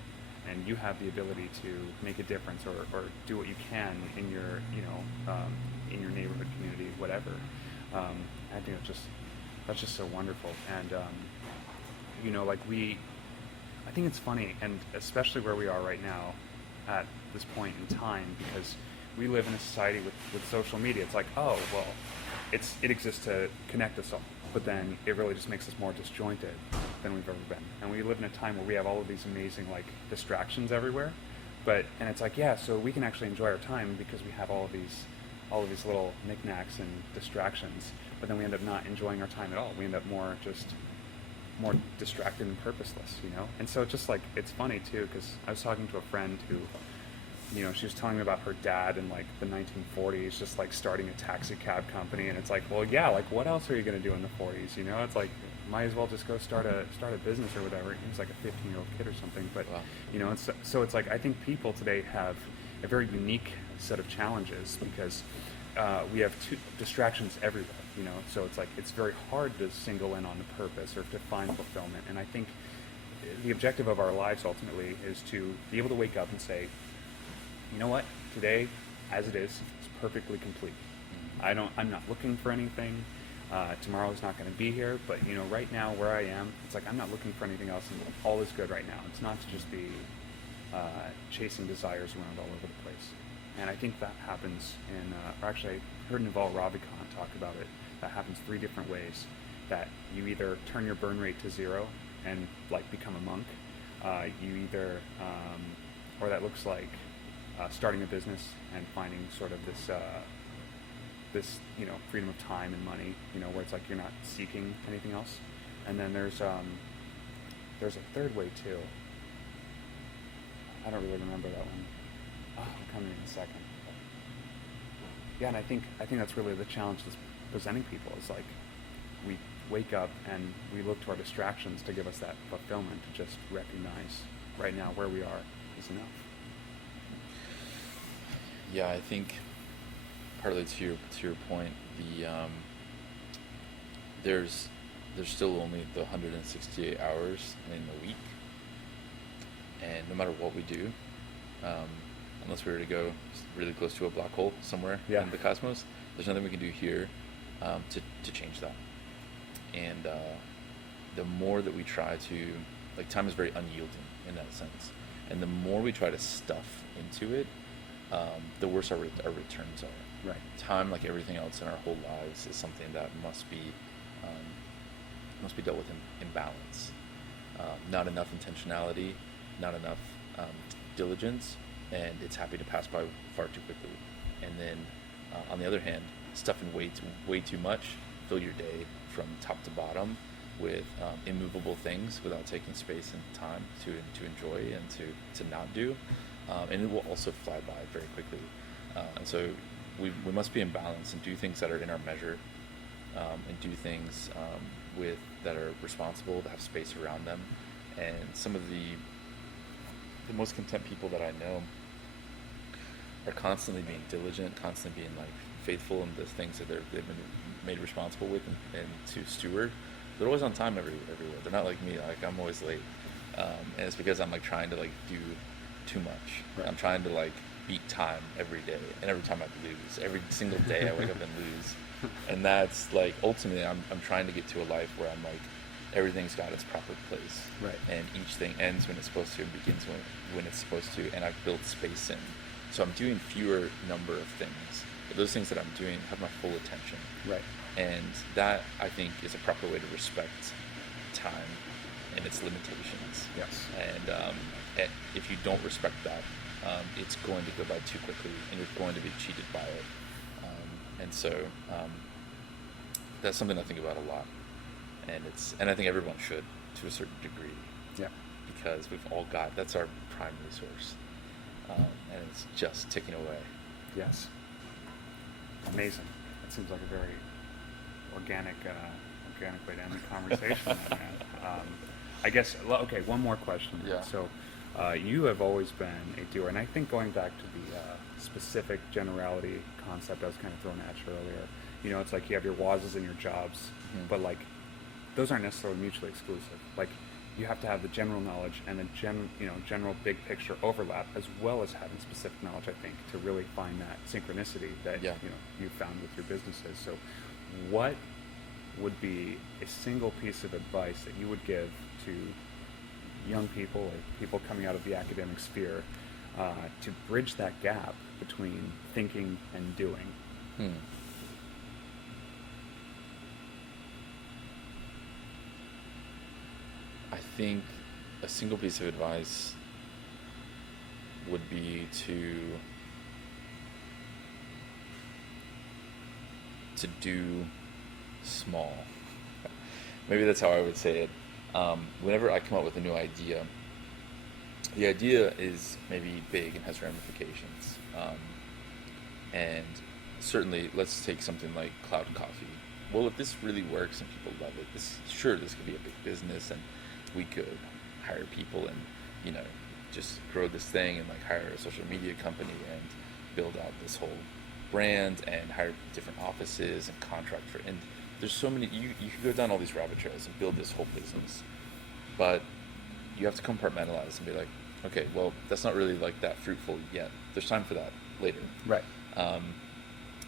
and you have the ability to make a difference or do what you can in your, in your neighborhood, community, whatever. I think that's just so wonderful. And I think it's funny, and especially where we are right now at this point in time, because we live in a society with social media. It's like, oh well, it exists to connect us all, but then it really just makes us more disjointed than we've ever been. And we live in a time where we have all of these amazing like distractions everywhere, and it's like, so we can actually enjoy our time because we have all of these little knickknacks and distractions, but then we end up not enjoying our time at all. We end up more distracted and purposeless, And so just like, it's funny too, because I was talking to a friend who, she was telling me about her dad in like the 1940s, just like starting a taxi cab company. And it's like, well, like what else are you going to do in the 40s? It's like, might as well just go start a business or whatever. He was like a 15-year-old kid or something. But, Wow. so it's like, I think people today have a very unique set of challenges because we have two distractions everywhere, so it's like, it's very hard to single in on the purpose or to find fulfillment. And I think the objective of our lives ultimately is to be able to wake up and say, you know what, today, as it is perfectly complete. I'm not looking for anything. Tomorrow's not going to be here, but right now where I am, it's like I'm not looking for anything else, and all is good right now. It's not to just be chasing desires around all over the place. And I think that happens or actually I heard Naval Ravikant talk about it. That happens 3 different ways. That you either turn your burn rate to 0 and like become a monk. You either, or that looks like starting a business and finding sort of this freedom of time and money, where it's like you're not seeking anything else. And then there's a third way too. I don't really remember that one. I'm coming in a second. Yeah, and I think that's really the challenge that's presenting people, is like we wake up and we look to our distractions to give us that fulfillment, to just recognize right now where we are is enough. Yeah, I think partly to your point, there's still only the 168 hours in a week, and no matter what we do, unless we were to go really close to a black hole somewhere in the cosmos, there's nothing we can do here to change that. And the more that we try to, like, time is very unyielding in that sense, and the more we try to stuff into it, the worse our returns are. Right. Time, like everything else in our whole lives, is something that must be dealt with in balance. Not enough intentionality, not enough diligence, and it's happy to pass by far too quickly. And then, on the other hand, stuffing way too much, fill your day from top to bottom with immovable things without taking space and time to enjoy and to not do, and it will also fly by very quickly. And so we must be in balance and do things that are in our measure, and do things that are responsible, that have space around them. And some of the most content people that I know are constantly being diligent, constantly being like faithful in the things that they've been made responsible with and to steward. They're always on time everywhere. They're not like me. Like, I'm always late, and it's because I'm like trying to like do too much. Right. I'm trying to like beat time every day, and every time I lose. Every single day I wake up and lose, and that's like ultimately I'm trying to get to a life where I'm like everything's got its proper place, right? And each thing ends when it's supposed to and begins when it's supposed to, and I've built space in. So I'm doing fewer number of things, but those things that I'm doing have my full attention, right? And that, I think, is a proper way to respect time and its limitations. Yes. And if you don't respect that, it's going to go by too quickly, and you're going to be cheated by it. And so that's something I think about a lot, and I think everyone should, to a certain degree. Yeah. Because we've all got, that's our prime resource. and it's just ticking away. Yes. Amazing. That seems like a very organic way to end the conversation. I guess, okay, one more question. Yeah. So, you have always been a doer, and I think going back to the specific generality concept I was kind of throwing at you earlier, you know, it's like you have your whys and your jobs, but like, those aren't necessarily mutually exclusive. Like, you have to have the general knowledge and the general big picture overlap, as well as having specific knowledge, I think, to really find that synchronicity that you found with your businesses. So what would be a single piece of advice that you would give to young people or people coming out of the academic sphere to bridge that gap between thinking and doing? I think a single piece of advice would be to do small. Maybe that's how I would say it. Whenever I come up with a new idea, the idea is maybe big and has ramifications. And certainly, let's take something like cloud coffee. Well, if this really works and people love it, this could be a big business, and we could hire people and, you know, just grow this thing and like hire a social media company and build out this whole brand and hire different offices and contract for, and there's so many, you could go down all these rabbit trails and build this whole business, but you have to compartmentalize and be like, okay, well, that's not really like that fruitful yet. There's time for that later. Right.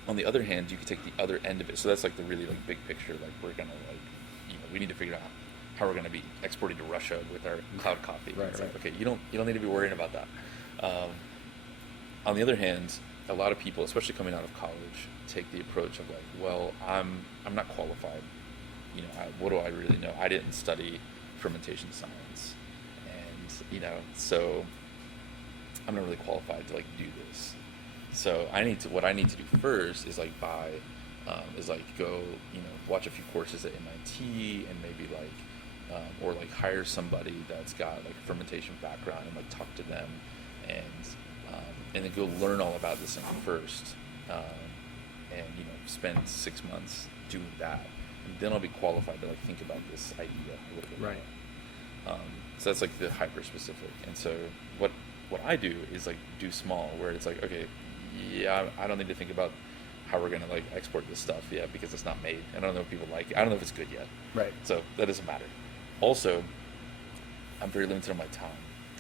On the other hand, you could take the other end of it. So that's like the really like big picture. Like we're gonna like, you know, we need to figure out how we're gonna be exporting to Russia with our cloud coffee. Right. It's like, okay, you don't need to be worrying about that. On the other hand, a lot of people, especially coming out of college, take the approach of like, well, I'm not qualified. You know, what do I really know? I didn't study fermentation science, and you know, so I'm not really qualified to like do this. So what I need to do first is like go, you know, watch a few courses at MIT and maybe like, or like hire somebody that's got like a fermentation background and like talk to them and then go learn all about this thing first, and you know, spend 6 months doing that, and then I'll be qualified to like think about this idea a little bit more. So that's like the hyper specific. And so what I do is like do small, where it's like, okay, yeah, I don't need to think about how we're gonna like export this stuff yet because it's not made, and I don't know if people like it. I don't know if it's good yet. Right. So that doesn't matter. Also, I'm very limited on my time,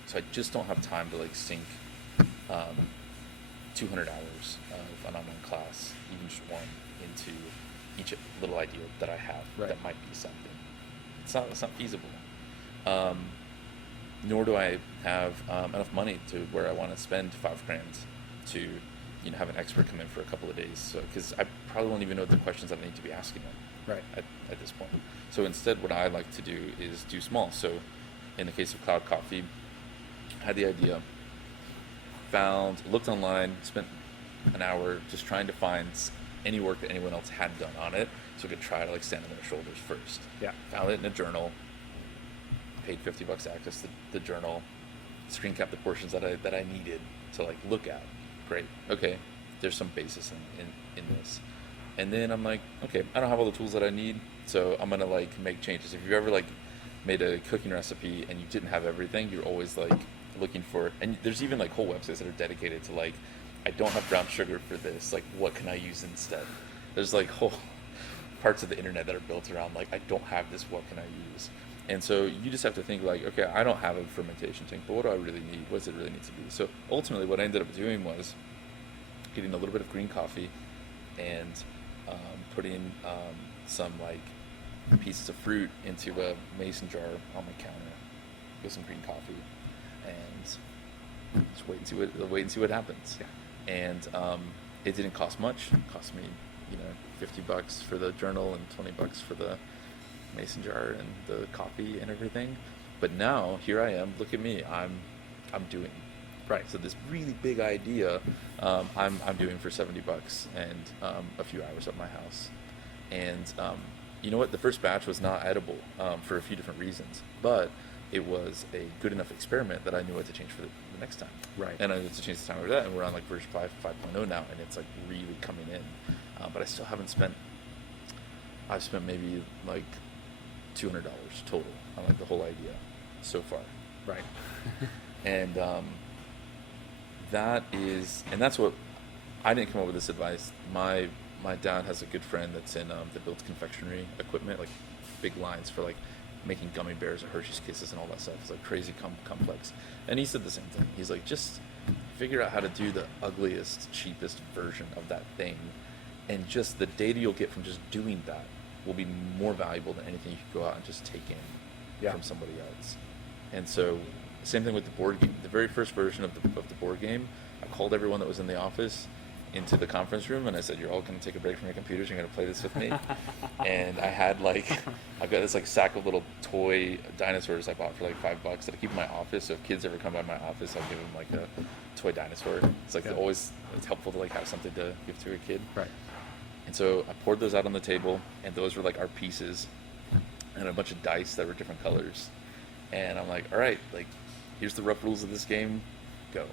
so I just don't have time to like sink 200 hours of an online class, even just one, into each little idea that I have that might be something. It's not feasible. Nor do I have enough money to where I want to spend $5,000 to, you know, have an expert come in for a couple of days. So, because I probably won't even know the questions that I need to be asking them at this point. So instead, what I like to do is do small. So, in the case of Cloud Coffee, I had the idea, looked online, spent an hour just trying to find any work that anyone else had done on it, so I could try to like stand on their shoulders first. Yeah. Found it in a journal. Paid $50 access to the journal. Screen capped the portions that I needed to like look at. Great. Okay. There's some basis in this. And then I'm like, okay, I don't have all the tools that I need, so I'm gonna like make changes. If you've ever like made a cooking recipe and you didn't have everything, you're always like looking for, and there's even like whole websites that are dedicated to like, I don't have brown sugar for this, like what can I use instead? There's like whole parts of the internet that are built around like, I don't have this, what can I use? And so you just have to think like, okay, I don't have a fermentation tank, but what do I really need? What does it really need to be? So ultimately what I ended up doing was getting a little bit of green coffee and putting some like pieces of fruit into a mason jar on my counter with some green coffee, and just wait and see what happens. Yeah. And it didn't cost much. It cost me, you know, $50 for the journal and $20 for the mason jar and the coffee and everything. But now here I am. Look at me. I'm doing. Right. So this really big idea, I'm doing for $70 and a few hours at my house. And you know what? The first batch was not edible for a few different reasons, but it was a good enough experiment that I knew what to change for the next time. Right. And it's a change the time over that, and we're on like version 5.0 now, and it's like really coming in. But I still haven't spent. I've spent maybe like $200 total on like the whole idea so far. Right. And that's what I didn't come up with this advice. My dad has a good friend that's in that builds confectionery equipment, like big lines for like making gummy bears or Hershey's Kisses and all that stuff. It's like crazy complex. And he said the same thing. He's like, just figure out how to do the ugliest, cheapest version of that thing, and just the data you'll get from just doing that will be more valuable than anything you could go out and just take in from somebody else. And so, same thing with the board game. The very first version of the board game, I called everyone that was in the office into the conference room, and I said, you're all going to take a break from your computers, you're going to play this with me. And I had I've got this like sack of little toy dinosaurs I bought for like $5 that I keep in my office, so if kids ever come by my office, I'll give them like a toy dinosaur. It's like it's helpful to like have something to give to a kid. Right. And so I poured those out on the table, and those were like our pieces, and a bunch of dice that were different colors. And I'm like, all right, like, here's the rough rules of this game, go.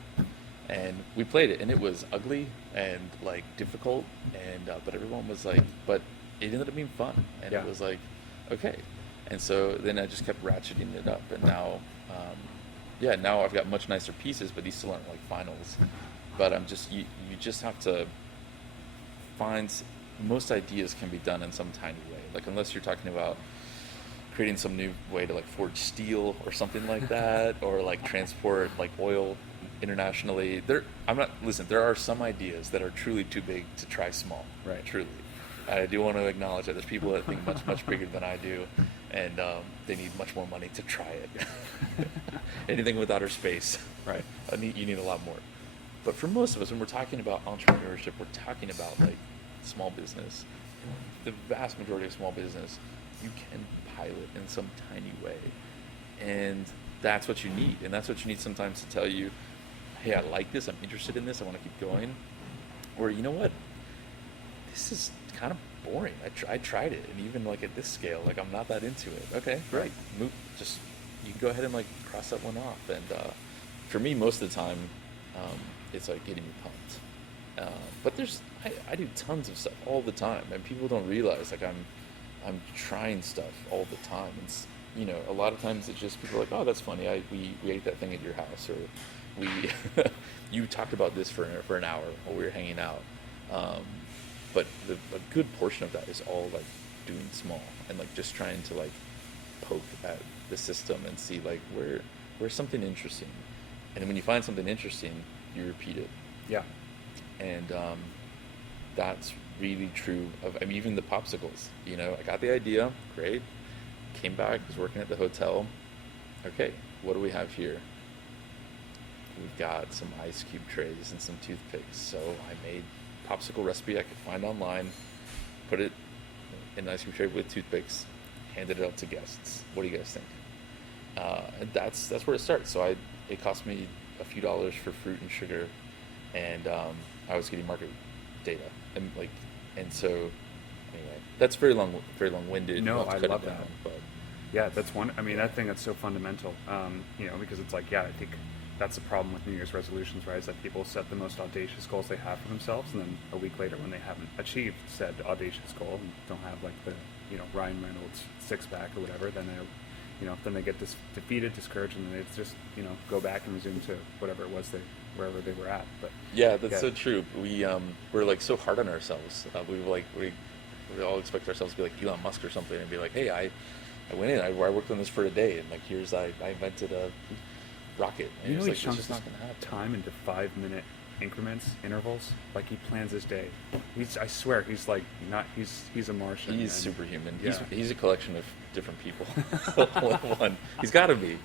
And we played it, and it was ugly and like difficult, and but everyone was like, but it ended up being fun, and it was like, okay. And so then I just kept ratcheting it up, and now, now I've got much nicer pieces, but these still aren't like finals. But I'm just you just have to find. Most ideas can be done in some tiny way, like unless you're talking about creating some new way to like forge steel or something like that, or like transport like oil internationally. There are some ideas that are truly too big to try small. Right. Truly. I do want to acknowledge that there's people that think much bigger than I do, and they need much more money to try it. Anything with outer space, right? You need a lot more. But for most of us, when we're talking about entrepreneurship, we're talking about like small business. The vast majority of small business, you can pilot in some tiny way, and that's what you need. And that's what you need sometimes to tell you, hey, I like this, I'm interested in this, I want to keep going. Or, you know what, this is kind of boring. I tried it, and even like at this scale, like I'm not that into it. Okay, great. You can go ahead and like cross that one off. And for me, most of the time, it's like getting me pumped. But I do tons of stuff all the time, and people don't realize like I'm trying stuff all the time. It's, a lot of times it's just people are like, oh, that's funny. We ate that thing at your house, or you talked about this for an hour while we were hanging out. But a good portion of that is all like doing small and like just trying to like poke at the system and see like where's something interesting. And when you find something interesting, you repeat it. Yeah. And that's really true of, even the popsicles. I got the idea, great. Came back, was working at the hotel. Okay, what do we have here? We've got some ice cube trays and some toothpicks. So I made popsicle recipe I could find online, put it in an ice cube tray with toothpicks, handed it out to guests. What do you guys think? And that's where it starts. So it cost me a few dollars for fruit and sugar, and I was getting market data, and so anyway, that's very long-winded. No, I love down, that. But yeah, that's one. I think that's so fundamental. Because it's like, I think that's the problem with New Year's resolutions, right? Is that people set the most audacious goals they have for themselves, and then a week later, when they haven't achieved said audacious goal and don't have like the Ryan Reynolds six-pack or whatever, then they get defeated, discouraged, and then they just go back and resume to whatever it was wherever they were at. But yeah, that's so true. We're like so hard on ourselves. We all expect ourselves to be like Elon Musk or something, and be like, hey, I went in, I worked on this for a day, and like I invented a rocket. And he like, chunks it's just not gonna happen. time into 5-minute increments, intervals. Like he plans his day. I swear, he's like not. He's a Martian. He's superhuman. Yeah. He's a collection of different people. One. He's got to be.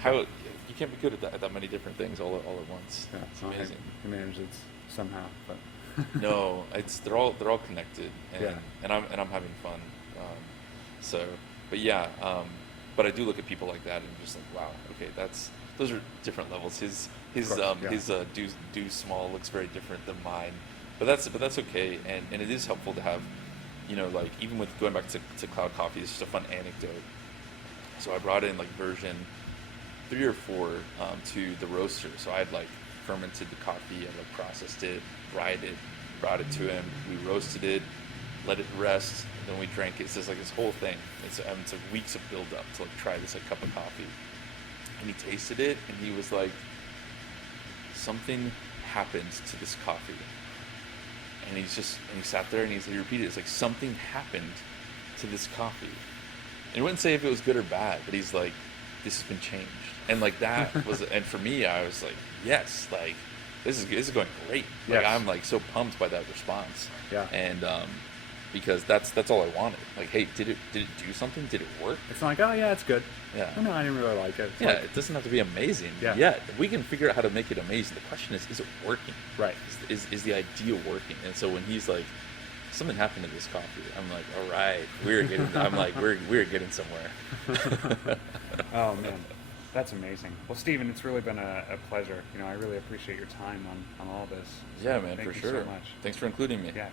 How you can't be good at that many different things all at once. Yeah, it's amazing. He manages it somehow, but no, they're all connected, yeah. and I'm having fun. But I do look at people like that and just like, wow, okay, those are different levels. His do small looks very different than mine, but that's okay, and it is helpful to have, like even with going back to Cloud Coffee, it's just a fun anecdote. So I brought in like version 3 or 4 to the roaster. So I'd like fermented the coffee, I like processed it, dried it, brought it to him. We roasted it, let it rest, and then we drank it. It's just like this whole thing. It's like weeks of build up to like try this like cup of coffee. And he tasted it, and he was like, something happened to this coffee. And he sat there and he repeated, it's like something happened to this coffee. And he wouldn't say if it was good or bad, but he's like, this has been changed. And like that was, and for me, I was like, yes, like this is going great. Like, yes. I'm like so pumped by that response. Yeah. And because that's all I wanted. Like, hey, did it do something? Did it work? It's not like, oh yeah, it's good. Yeah. Oh no, I didn't really like it. It's Yeah, like, it doesn't have to be amazing. Yeah. Yet we can figure out how to make it amazing. The question is it working? right. Is the idea working? And so when he's like, something happened to this coffee, I'm like, all right, we're getting somewhere. Oh man, that's amazing. Well, Stephen, it's really been a pleasure. I really appreciate your time on all this. So Yeah, man, thank for you sure. so much. Thanks for including me. Yeah,